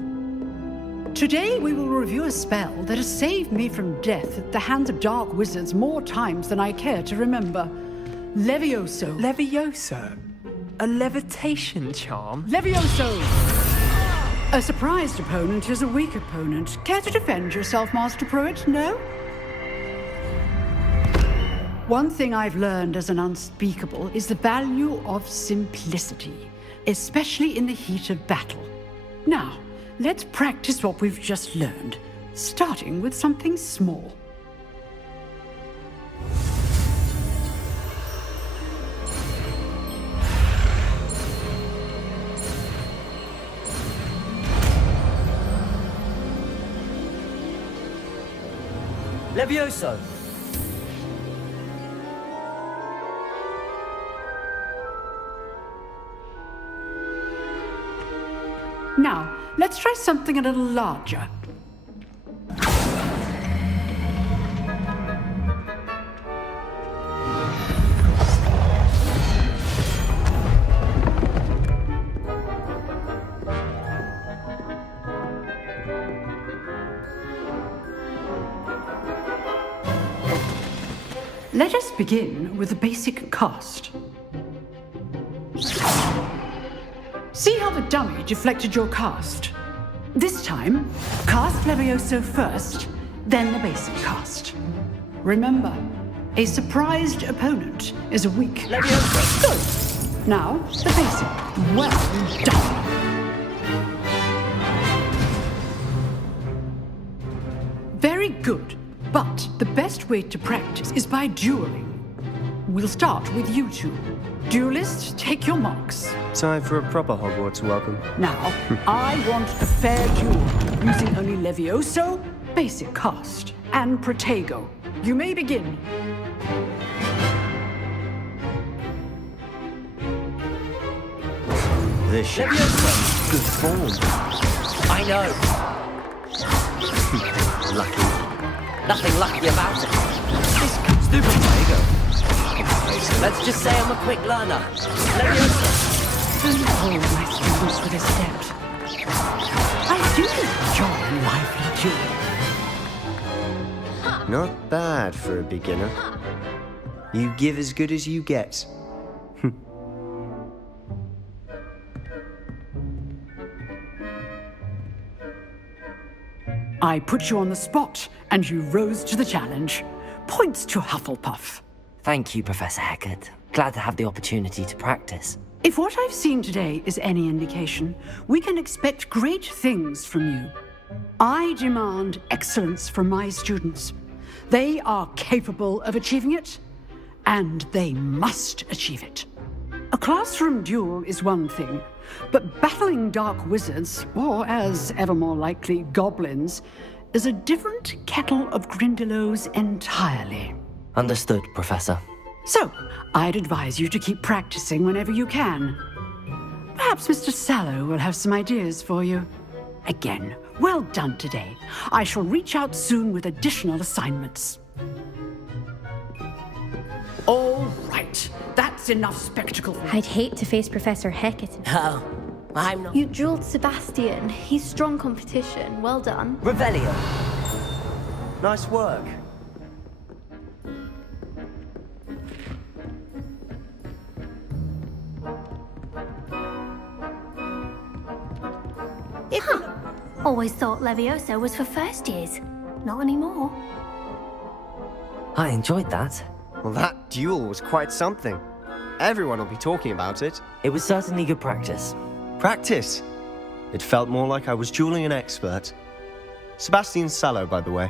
Today we will review a spell that has saved me from death at the hands of dark wizards more times than I care to remember. Levioso. Levioso? A levitation charm? Levioso! A surprised opponent is a weak opponent. Care to defend yourself, Master Pruitt? No? One thing I've learned as an unspeakable is the value of simplicity, especially in the heat of battle. Now, let's practice what we've just learned, starting with something small. Levioso! Now, let's try something a little larger. Let us begin with the basic cast. See how the dummy deflected your cast? This time, cast Levioso first, then the basic cast. Remember, a surprised opponent is a weak Levioso. Good. Now, the basic. Well done. Very good. But the best way to practice is by dueling. We'll start with you two. Duelists, take your marks. Time for a proper Hogwarts welcome. Now, I want a fair duel, using only Levioso, basic cast, and Protego. You may begin. This shit. Good form. I know. Lucky. Nothing lucky about it. This stupid Protego. Let's just say I'm a quick learner. Levioso. Don't hold my students with a step. I do enjoy lively dueling. Not bad for a beginner. You give as good as you get. I put you on the spot, and you rose to the challenge. Points to Hufflepuff. Thank you, Professor Hecat. Glad to have the opportunity to practice. If what I've seen today is any indication, we can expect great things from you. I demand excellence from my students. They are capable of achieving it, and they must achieve it. A classroom duel is one thing, but battling dark wizards, or as ever more likely, goblins, is a different kettle of Grindylows entirely. Understood, Professor. So, I'd advise you to keep practicing whenever you can. Perhaps Mr. Sallow will have some ideas for you. Again, well done today. I shall reach out soon with additional assignments. All right, that's enough spectacle. I'd hate to face Professor Hecat. Oh, I'm not. You drilled Sebastian. He's strong competition. Well done. Revelio. Nice work. Always thought Levioso was for first years. Not anymore. I enjoyed that. Well, that duel was quite something. Everyone will be talking about it. It was certainly good practice. Practice? It felt more like I was dueling an expert. Sebastian Sallow, by the way.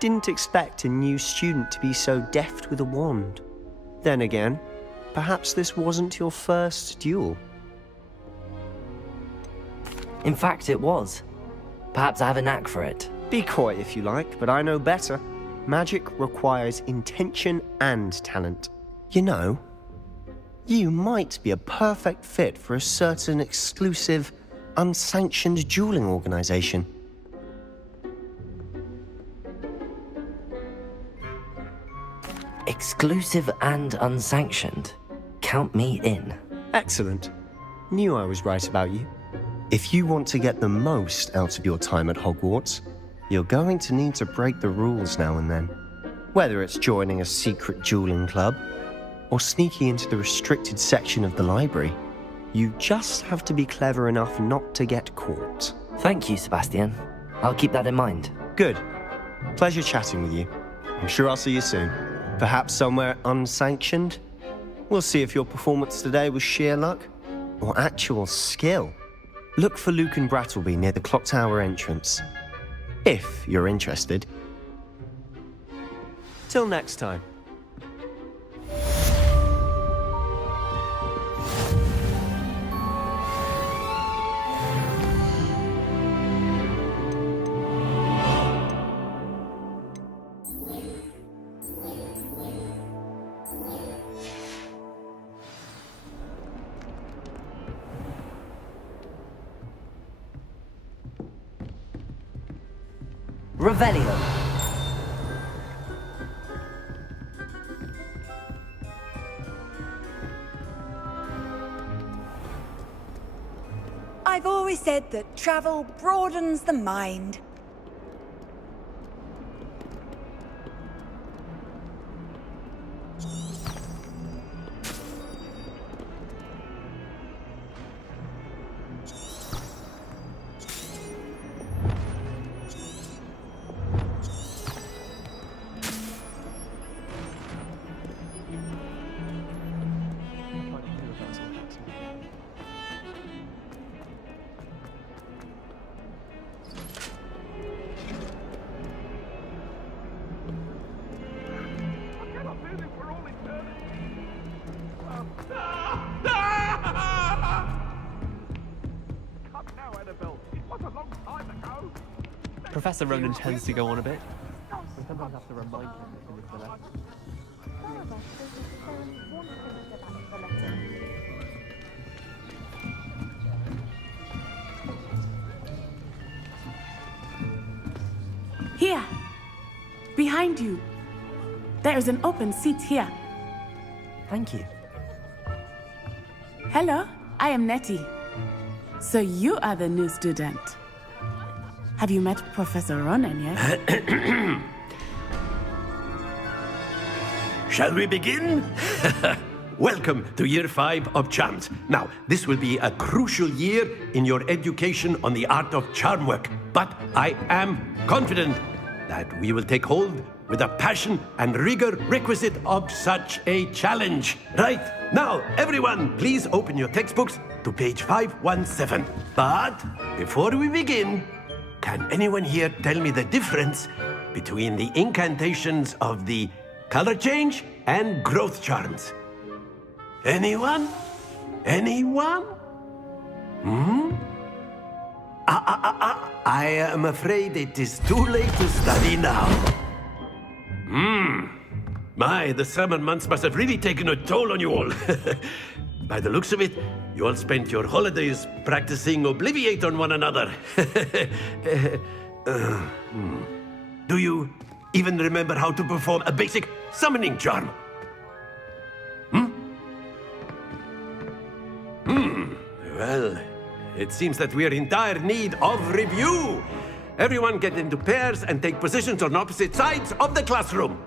didn't expect a new student to be so deft with a wand. Then again, perhaps this wasn't your first duel. In fact, it was. Perhaps I have a knack for it. Be coy if you like, but I know better. Magic requires intention and talent. You know, you might be a perfect fit for a certain exclusive, unsanctioned dueling organization. Exclusive and unsanctioned. Count me in. Excellent. Knew I was right about you. If you want to get the most out of your time at Hogwarts, you're going to need to break the rules now and then. Whether it's joining a secret dueling club, or sneaking into the restricted section of the library, you just have to be clever enough not to get caught. Thank you, Sebastian. I'll keep that in mind. Good. Pleasure chatting with you. I'm sure I'll see you soon. Perhaps somewhere unsanctioned? We'll see if your performance today was sheer luck or actual skill. Look for Luke and Brattleby near the clock tower entrance, if you're interested. Till next time. Revelio. I've always said that travel broadens the mind. Professor Ronan tends to go on a bit. We sometimes have to remind him that he was the left. Here! Behind you! There is an open seat here. Thank you. Hello, I am Nettie. So you are the new student. Have you met Professor Ronan yet? Shall we begin? Welcome to Year 5 of Charms. Now, this will be a crucial year in your education on the art of charm work, but I am confident that we will take hold with the passion and rigor requisite of such a challenge. Right, now, everyone, please open your textbooks to page 517. But before we begin, can anyone here tell me the difference between the incantations of the color change and growth charms? Anyone? Anyone? I am afraid it is too late to study now. My, the summer months must have really taken a toll on you all. By the looks of it, you all spent your holidays practicing Obliviate on one another. Do you even remember how to perform a basic summoning charm? Well, it seems that we are in dire need of review. Everyone get into pairs and take positions on opposite sides of the classroom.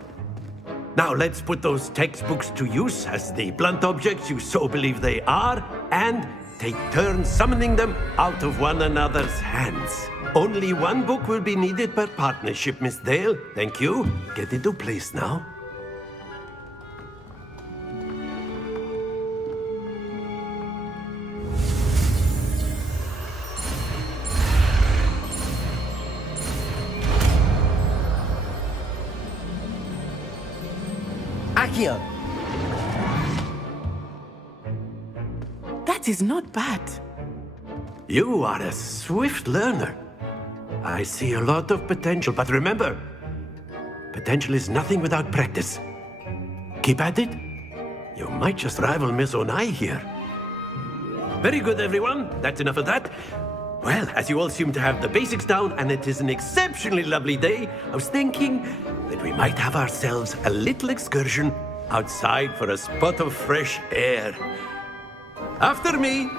Now let's put those textbooks to use as the blunt objects you so believe they are, and take turns summoning them out of one another's hands. Only one book will be needed per partnership, Miss Dale. Thank you. Get into place now. Accio! That is not bad. You are a swift learner. I see a lot of potential, but remember, potential is nothing without practice. Keep at it. You might just rival Miss Onai here. Very good, everyone. That's enough of that. Well, as you all seem to have the basics down, and it is an exceptionally lovely day, I was thinking that we might have ourselves a little excursion outside for a spot of fresh air. After me.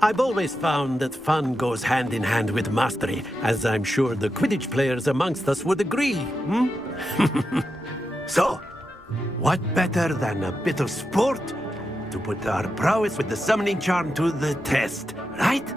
I've always found that fun goes hand in hand with mastery, as I'm sure the Quidditch players amongst us would agree. So, what better than a bit of sport to put our prowess with the summoning charm to the test, right?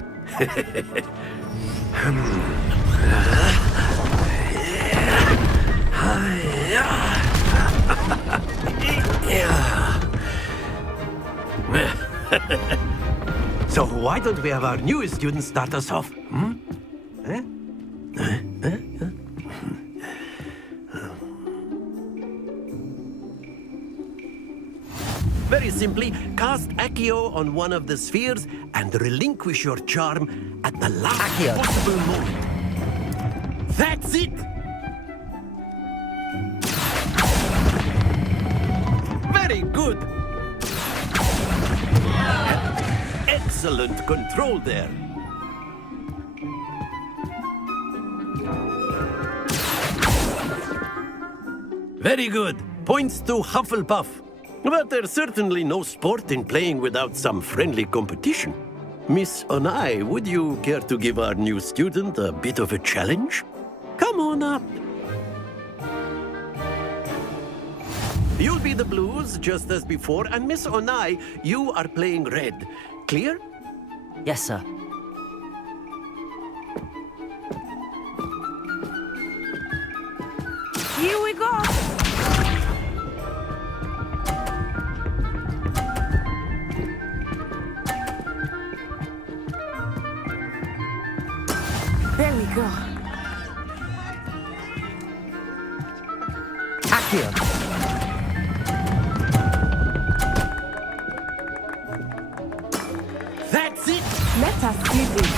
So why don't we have our newest student start us off? Very simply, cast Accio on one of the spheres and relinquish your charm at the last possible moment. That's it! Very good! Excellent control there. Very good. Points to Hufflepuff. But there's certainly no sport in playing without some friendly competition. Miss Onai, would you care to give our new student a bit of a challenge? Come on up. You'll be the blues, just as before, and Miss Onai, you are playing red. Clear? Yes, sir. Here we go. There we go. Accio! That's it! Let us see this.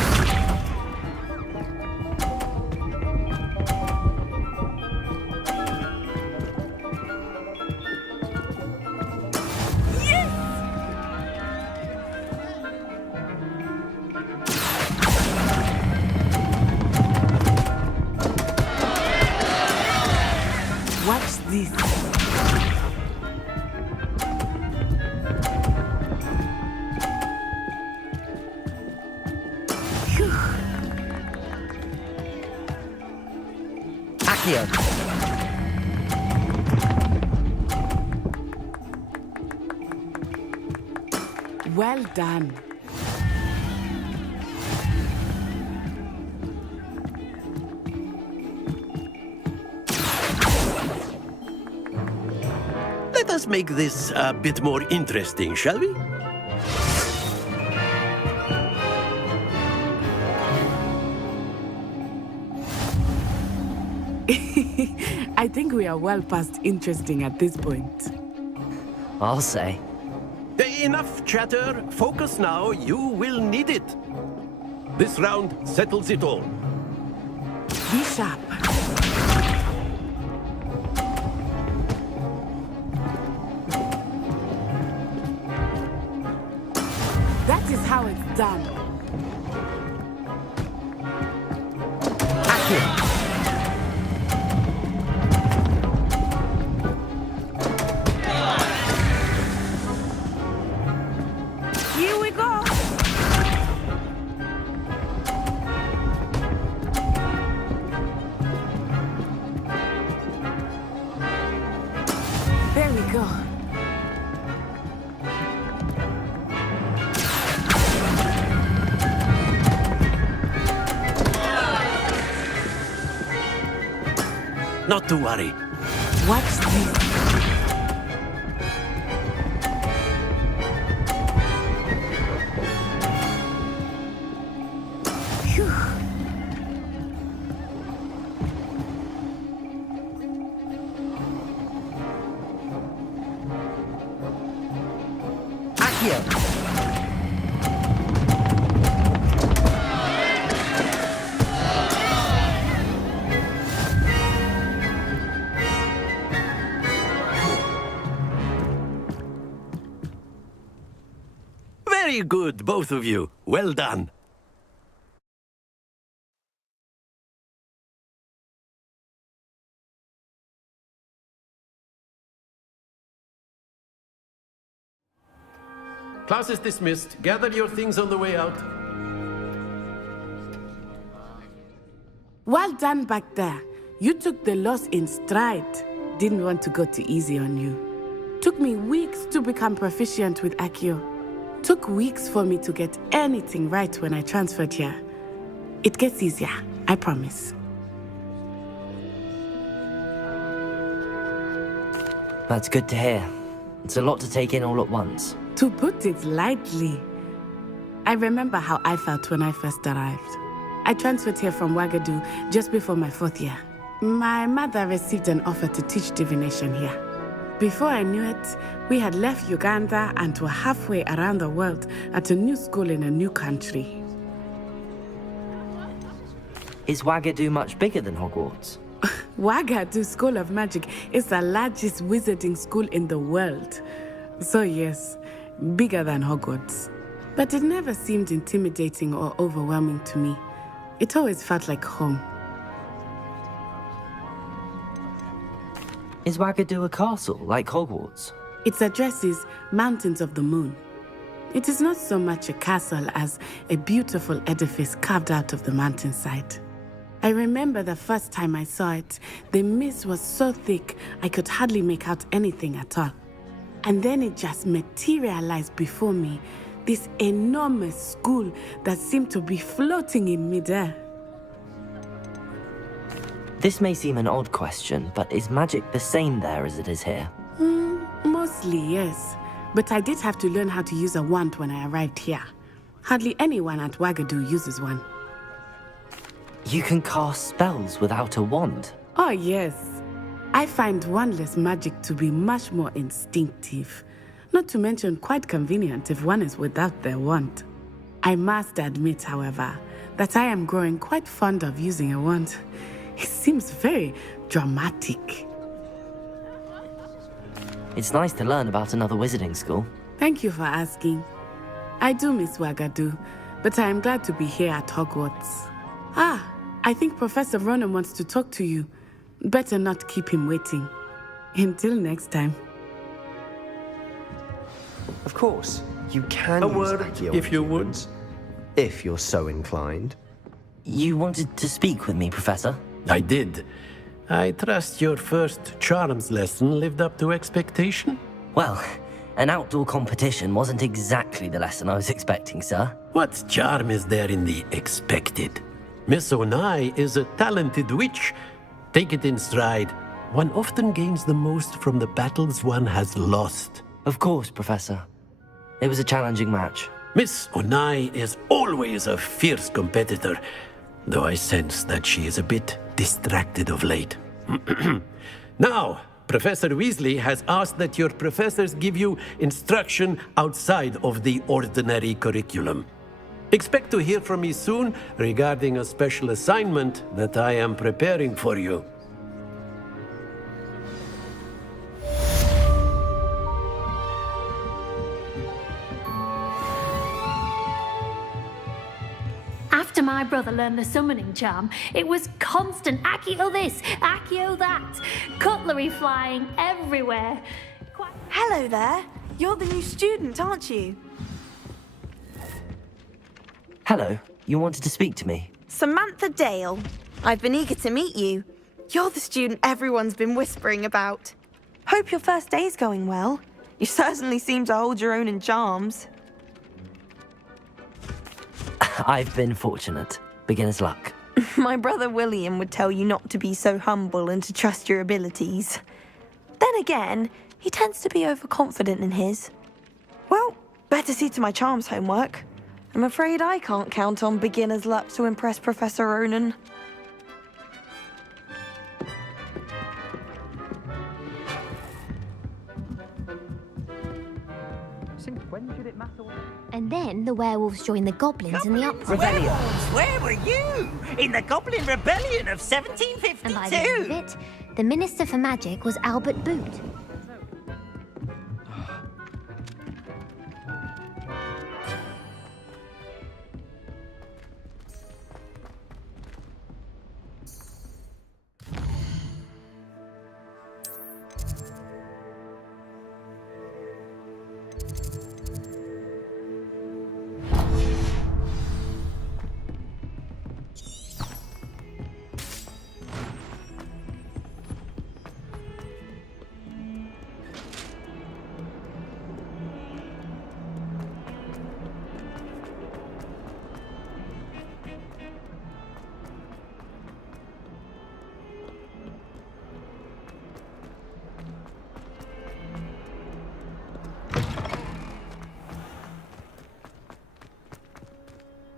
Yes! Watch this. Accio! Well done. Let us make this a bit more interesting, shall we? I think we are well past interesting at this point. I'll say. Enough chatter. Focus now. You will need it. This round settles it all. Be sharp. That is how it's done. Accio! Here we go. There we go. Not to worry. What's this? Very good, both of you. Well done. Class is dismissed. Gather your things on the way out. Well done back there. You took the loss in stride. Didn't want to go too easy on you. Took me weeks to become proficient with Accio. Took weeks for me to get anything right when I transferred here. It gets easier, I promise. That's good to hear. It's a lot to take in all at once. To put it lightly, I remember how I felt when I first arrived. I transferred here from Ouagadougou just before my 4th year. My mother received an offer to teach divination here. Before I knew it, we had left Uganda and were halfway around the world at a new school in a new country. Is Ouagadougou much bigger than Hogwarts? Ouagadougou School of Magic is the largest wizarding school in the world. So yes, bigger than Hogwarts. But it never seemed intimidating or overwhelming to me. It always felt like home. Is Ouagadougou a castle, like Hogwarts? Its address is Mountains of the Moon. It is not so much a castle as a beautiful edifice carved out of the mountainside. I remember the first time I saw it, the mist was so thick I could hardly make out anything at all. And then it just materialized before me, this enormous school that seemed to be floating in midair. This may seem an odd question, but is magic the same there as it is here? Mostly, yes. But I did have to learn how to use a wand when I arrived here. Hardly anyone at Ouagadougou uses one. You can cast spells without a wand? Oh, yes. I find wandless magic to be much more instinctive. Not to mention quite convenient if one is without their wand. I must admit, however, that I am growing quite fond of using a wand. It seems very dramatic. It's nice to learn about another wizarding school. Thank you for asking. I do miss Ouagadougou, but I am glad to be here at Hogwarts. I think Professor Ronan wants to talk to you. Better not keep him waiting. Until next time. Of course, you can A use word, Accio if you would. influence, if you're so inclined. You wanted to speak with me, Professor? I did. I trust your first charms lesson lived up to expectation? Well, an outdoor competition wasn't exactly the lesson I was expecting, sir. What charm is there in the expected? Miss Onai is a talented witch. Take it in stride. One often gains the most from the battles one has lost. Of course, Professor. It was a challenging match. Miss Onai is always a fierce competitor, though I sense that she is a bit distracted of late. Now, Professor Weasley has asked that your professors give you instruction outside of the ordinary curriculum. Expect to hear from me soon regarding a special assignment that I am preparing for you. After my brother learned the summoning charm, it was constant Accio this, Accio that, cutlery flying everywhere. Hello there. You're the new student, aren't you? Hello, you wanted to speak to me? Samantha Dale. I've been eager to meet you. You're the student everyone's been whispering about. Hope your first day's going well. You certainly seem to hold your own in charms. I've been fortunate. Beginner's luck. My brother William would tell you not to be so humble and to trust your abilities. Then again, he tends to be overconfident in his. Well, better see to my charms homework. I'm afraid I can't count on beginner's luck to impress Professor Ronan. And then the werewolves joined the goblins in the uprising. Where were you? In the Goblin Rebellion of 1752? And by the end of it, the Minister for Magic was Albert Boot.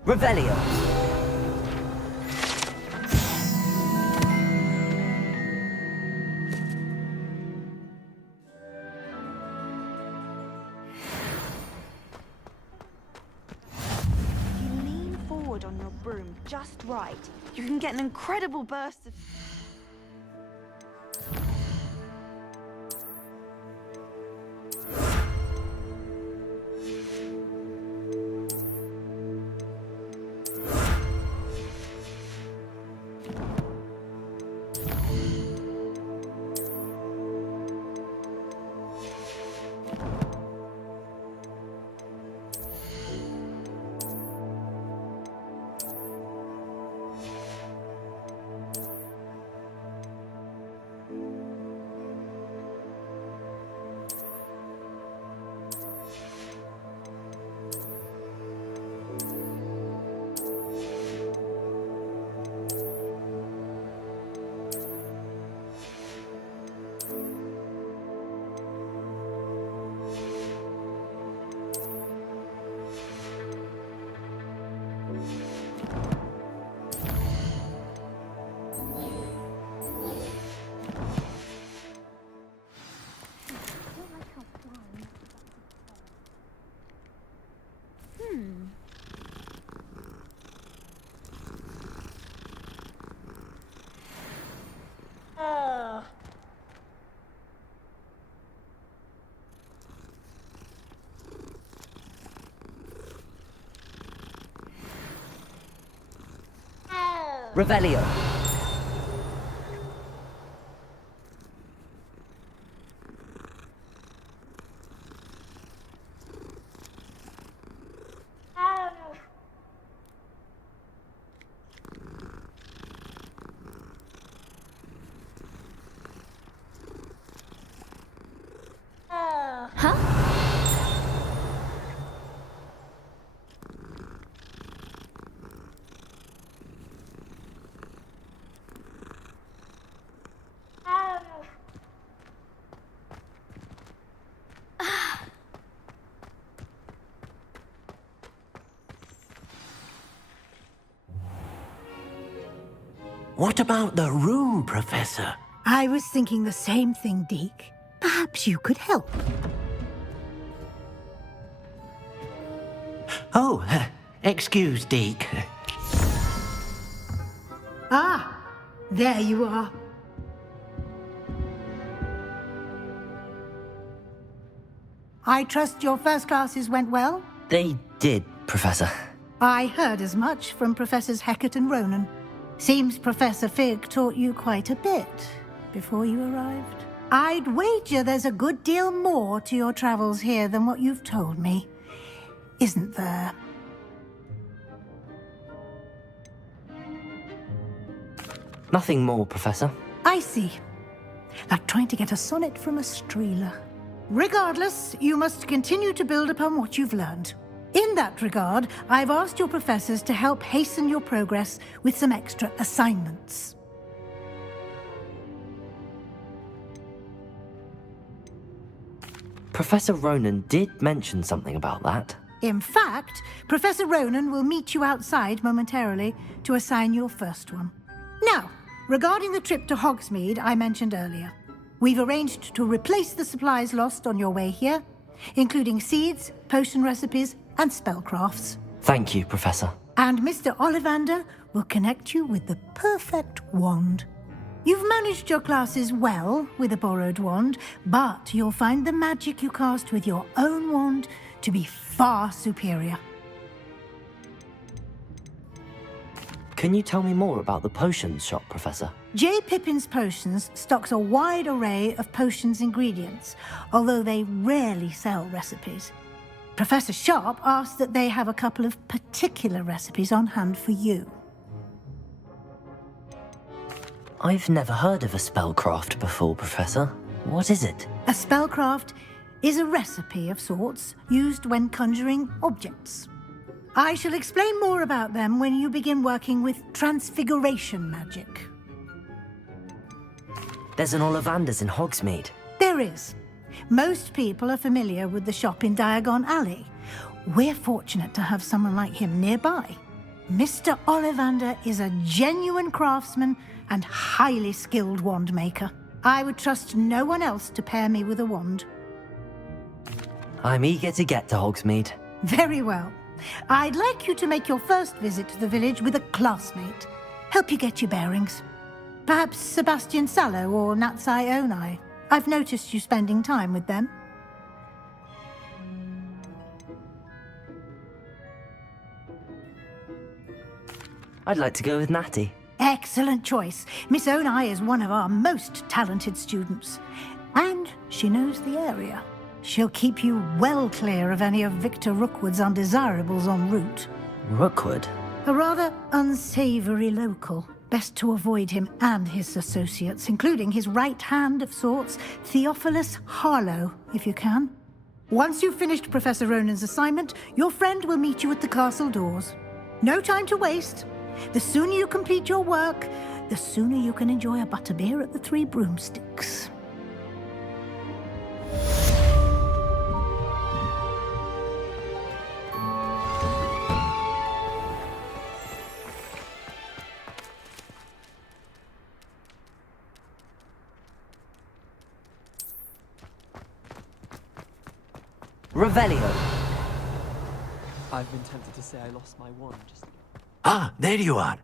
Revelio. If you lean forward on your broom just right, you can get an incredible burst of... Revelio. What about the room, Professor? I was thinking the same thing, Deke. Perhaps you could help. Oh, excuse, Deke. Ah, there you are. I trust your first classes went well? They did, Professor. I heard as much from Professors Hecat and Ronan. Seems Professor Fig taught you quite a bit before you arrived. I'd wager there's a good deal more to your travels here than what you've told me. Isn't there? Nothing more, Professor. I see. Like trying to get a sonnet from a streeler. Regardless, you must continue to build upon what you've learned. In that regard, I've asked your professors to help hasten your progress with some extra assignments. Professor Ronan did mention something about that. In fact, Professor Ronan will meet you outside momentarily to assign your first one. Now, regarding the trip to Hogsmeade I mentioned earlier, we've arranged to replace the supplies lost on your way here, including seeds, potion recipes, and spellcrafts. Thank you, Professor. And Mr. Ollivander will connect you with the perfect wand. You've managed your classes well with a borrowed wand, but you'll find the magic you cast with your own wand to be far superior. Can you tell me more about the potions shop, Professor? J. Pippin's Potions stocks a wide array of potions ingredients, although they rarely sell recipes. Professor Sharp asked that they have a couple of particular recipes on hand for you. I've never heard of a spellcraft before, Professor. What is it? A spellcraft is a recipe of sorts used when conjuring objects. I shall explain more about them when you begin working with transfiguration magic. There's an Ollivander's in Hogsmeade. There is. Most people are familiar with the shop in Diagon Alley. We're fortunate to have someone like him nearby. Mr. Ollivander is a genuine craftsman and highly skilled wand maker. I would trust no one else to pair me with a wand. I'm eager to get to Hogsmeade. Very well. I'd like you to make your first visit to the village with a classmate. Help you get your bearings. Perhaps Sebastian Sallow or Natsai Onai. I've noticed you spending time with them. I'd like to go with Natty. Excellent choice. Miss Onai is one of our most talented students. And she knows the area. She'll keep you well clear of any of Victor Rookwood's undesirables en route. Rookwood? A rather unsavory local. Best to avoid him and his associates, including his right hand of sorts, Theophilus Harlow, if you can. Once you've finished Professor Ronan's assignment, your friend will meet you at the castle doors. No time to waste. The sooner you complete your work, the sooner you can enjoy a butterbeer at the Three Broomsticks. Revelio. I've been tempted to say I lost my wand just... Ah, there you are.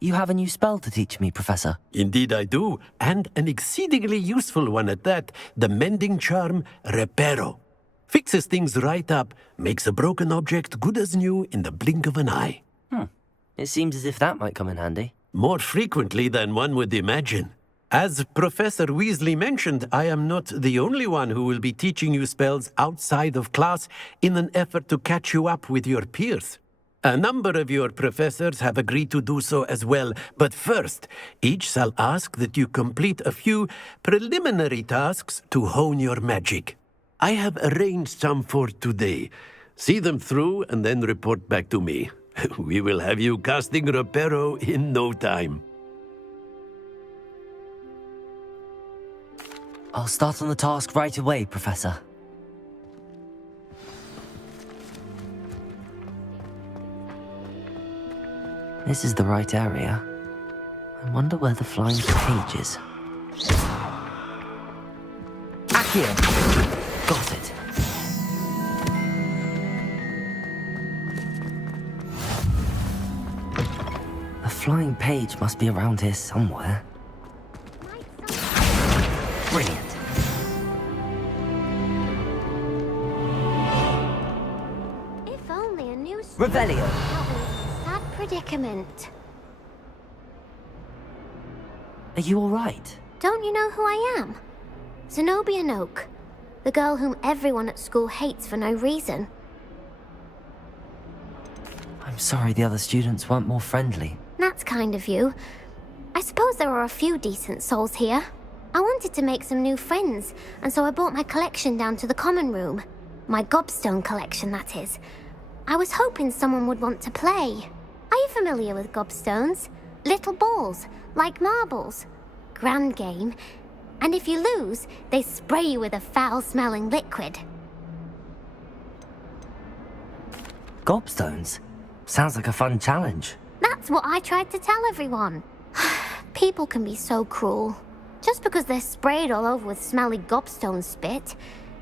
You have a new spell to teach me, Professor. Indeed I do, and an exceedingly useful one at that. The mending charm, Reparo. Fixes things right up, makes a broken object good as new in the blink of an eye. It seems as if that might come in handy. More frequently than one would imagine. As Professor Weasley mentioned, I am not the only one who will be teaching you spells outside of class in an effort to catch you up with your peers. A number of your professors have agreed to do so as well, but first, each shall ask that you complete a few preliminary tasks to hone your magic. I have arranged some for today. See them through and then report back to me. We will have you casting Reparo in no time. I'll start on the task right away, Professor. This is the right area. I wonder where the flying page is. Accio! Got it. The flying page must be around here somewhere. Brilliant. If only a new Revelio. sad predicament. Are you all right? Don't you know who I am? Zenobia Noak, the girl whom everyone at school hates for no reason. I'm sorry the other students weren't more friendly. That's kind of you. I suppose there are a few decent souls here. I wanted to make some new friends, and so I brought my collection down to the common room. My gobstone collection, that is. I was hoping someone would want to play. Are you familiar with gobstones? Little balls, like marbles. Grand game. And if you lose, they spray you with a foul-smelling liquid. Gobstones? Sounds like a fun challenge. That's what I tried to tell everyone. People can be so cruel. Just because they're sprayed all over with smelly gobstone spit,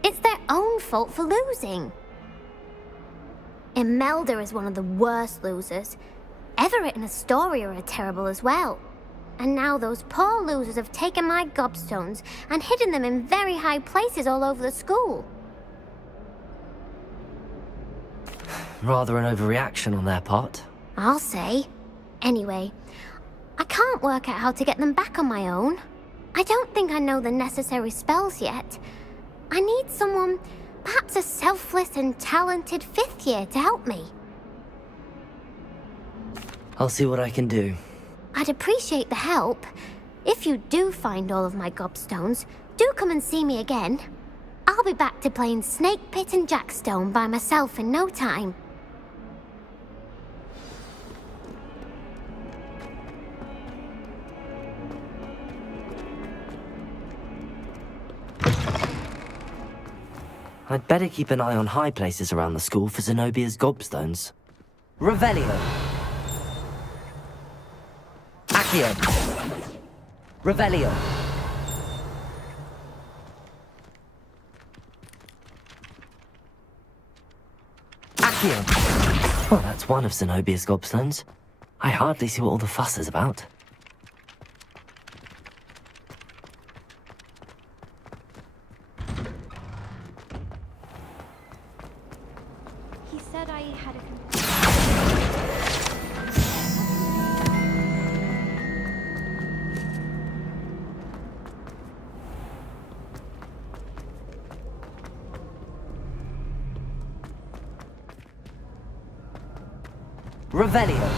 it's their own fault for losing. Imelda is one of the worst losers. Everett and Astoria are terrible as well. And now those poor losers have taken my gobstones and hidden them in very high places all over the school. Rather an overreaction on their part. I'll say. Anyway, I can't work out how to get them back on my own. I don't think I know the necessary spells yet. I need someone, perhaps a selfless and talented 5th year to help me. I'll see what I can do. I'd appreciate the help. If you do find all of my gobstones, do come and see me again. I'll be back to playing Snake Pit and Jackstone by myself in no time. I'd better keep an eye on high places around the school for Zenobia's gobstones. Revelio! Accio! Revelio! Accio! Well, that's one of Zenobia's gobstones. I hardly see what all the fuss is about. He said I had a... Revelio!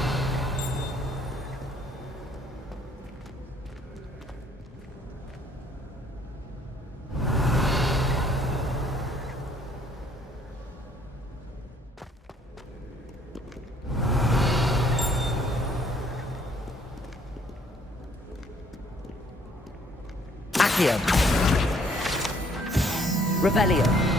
Accio! Revelio!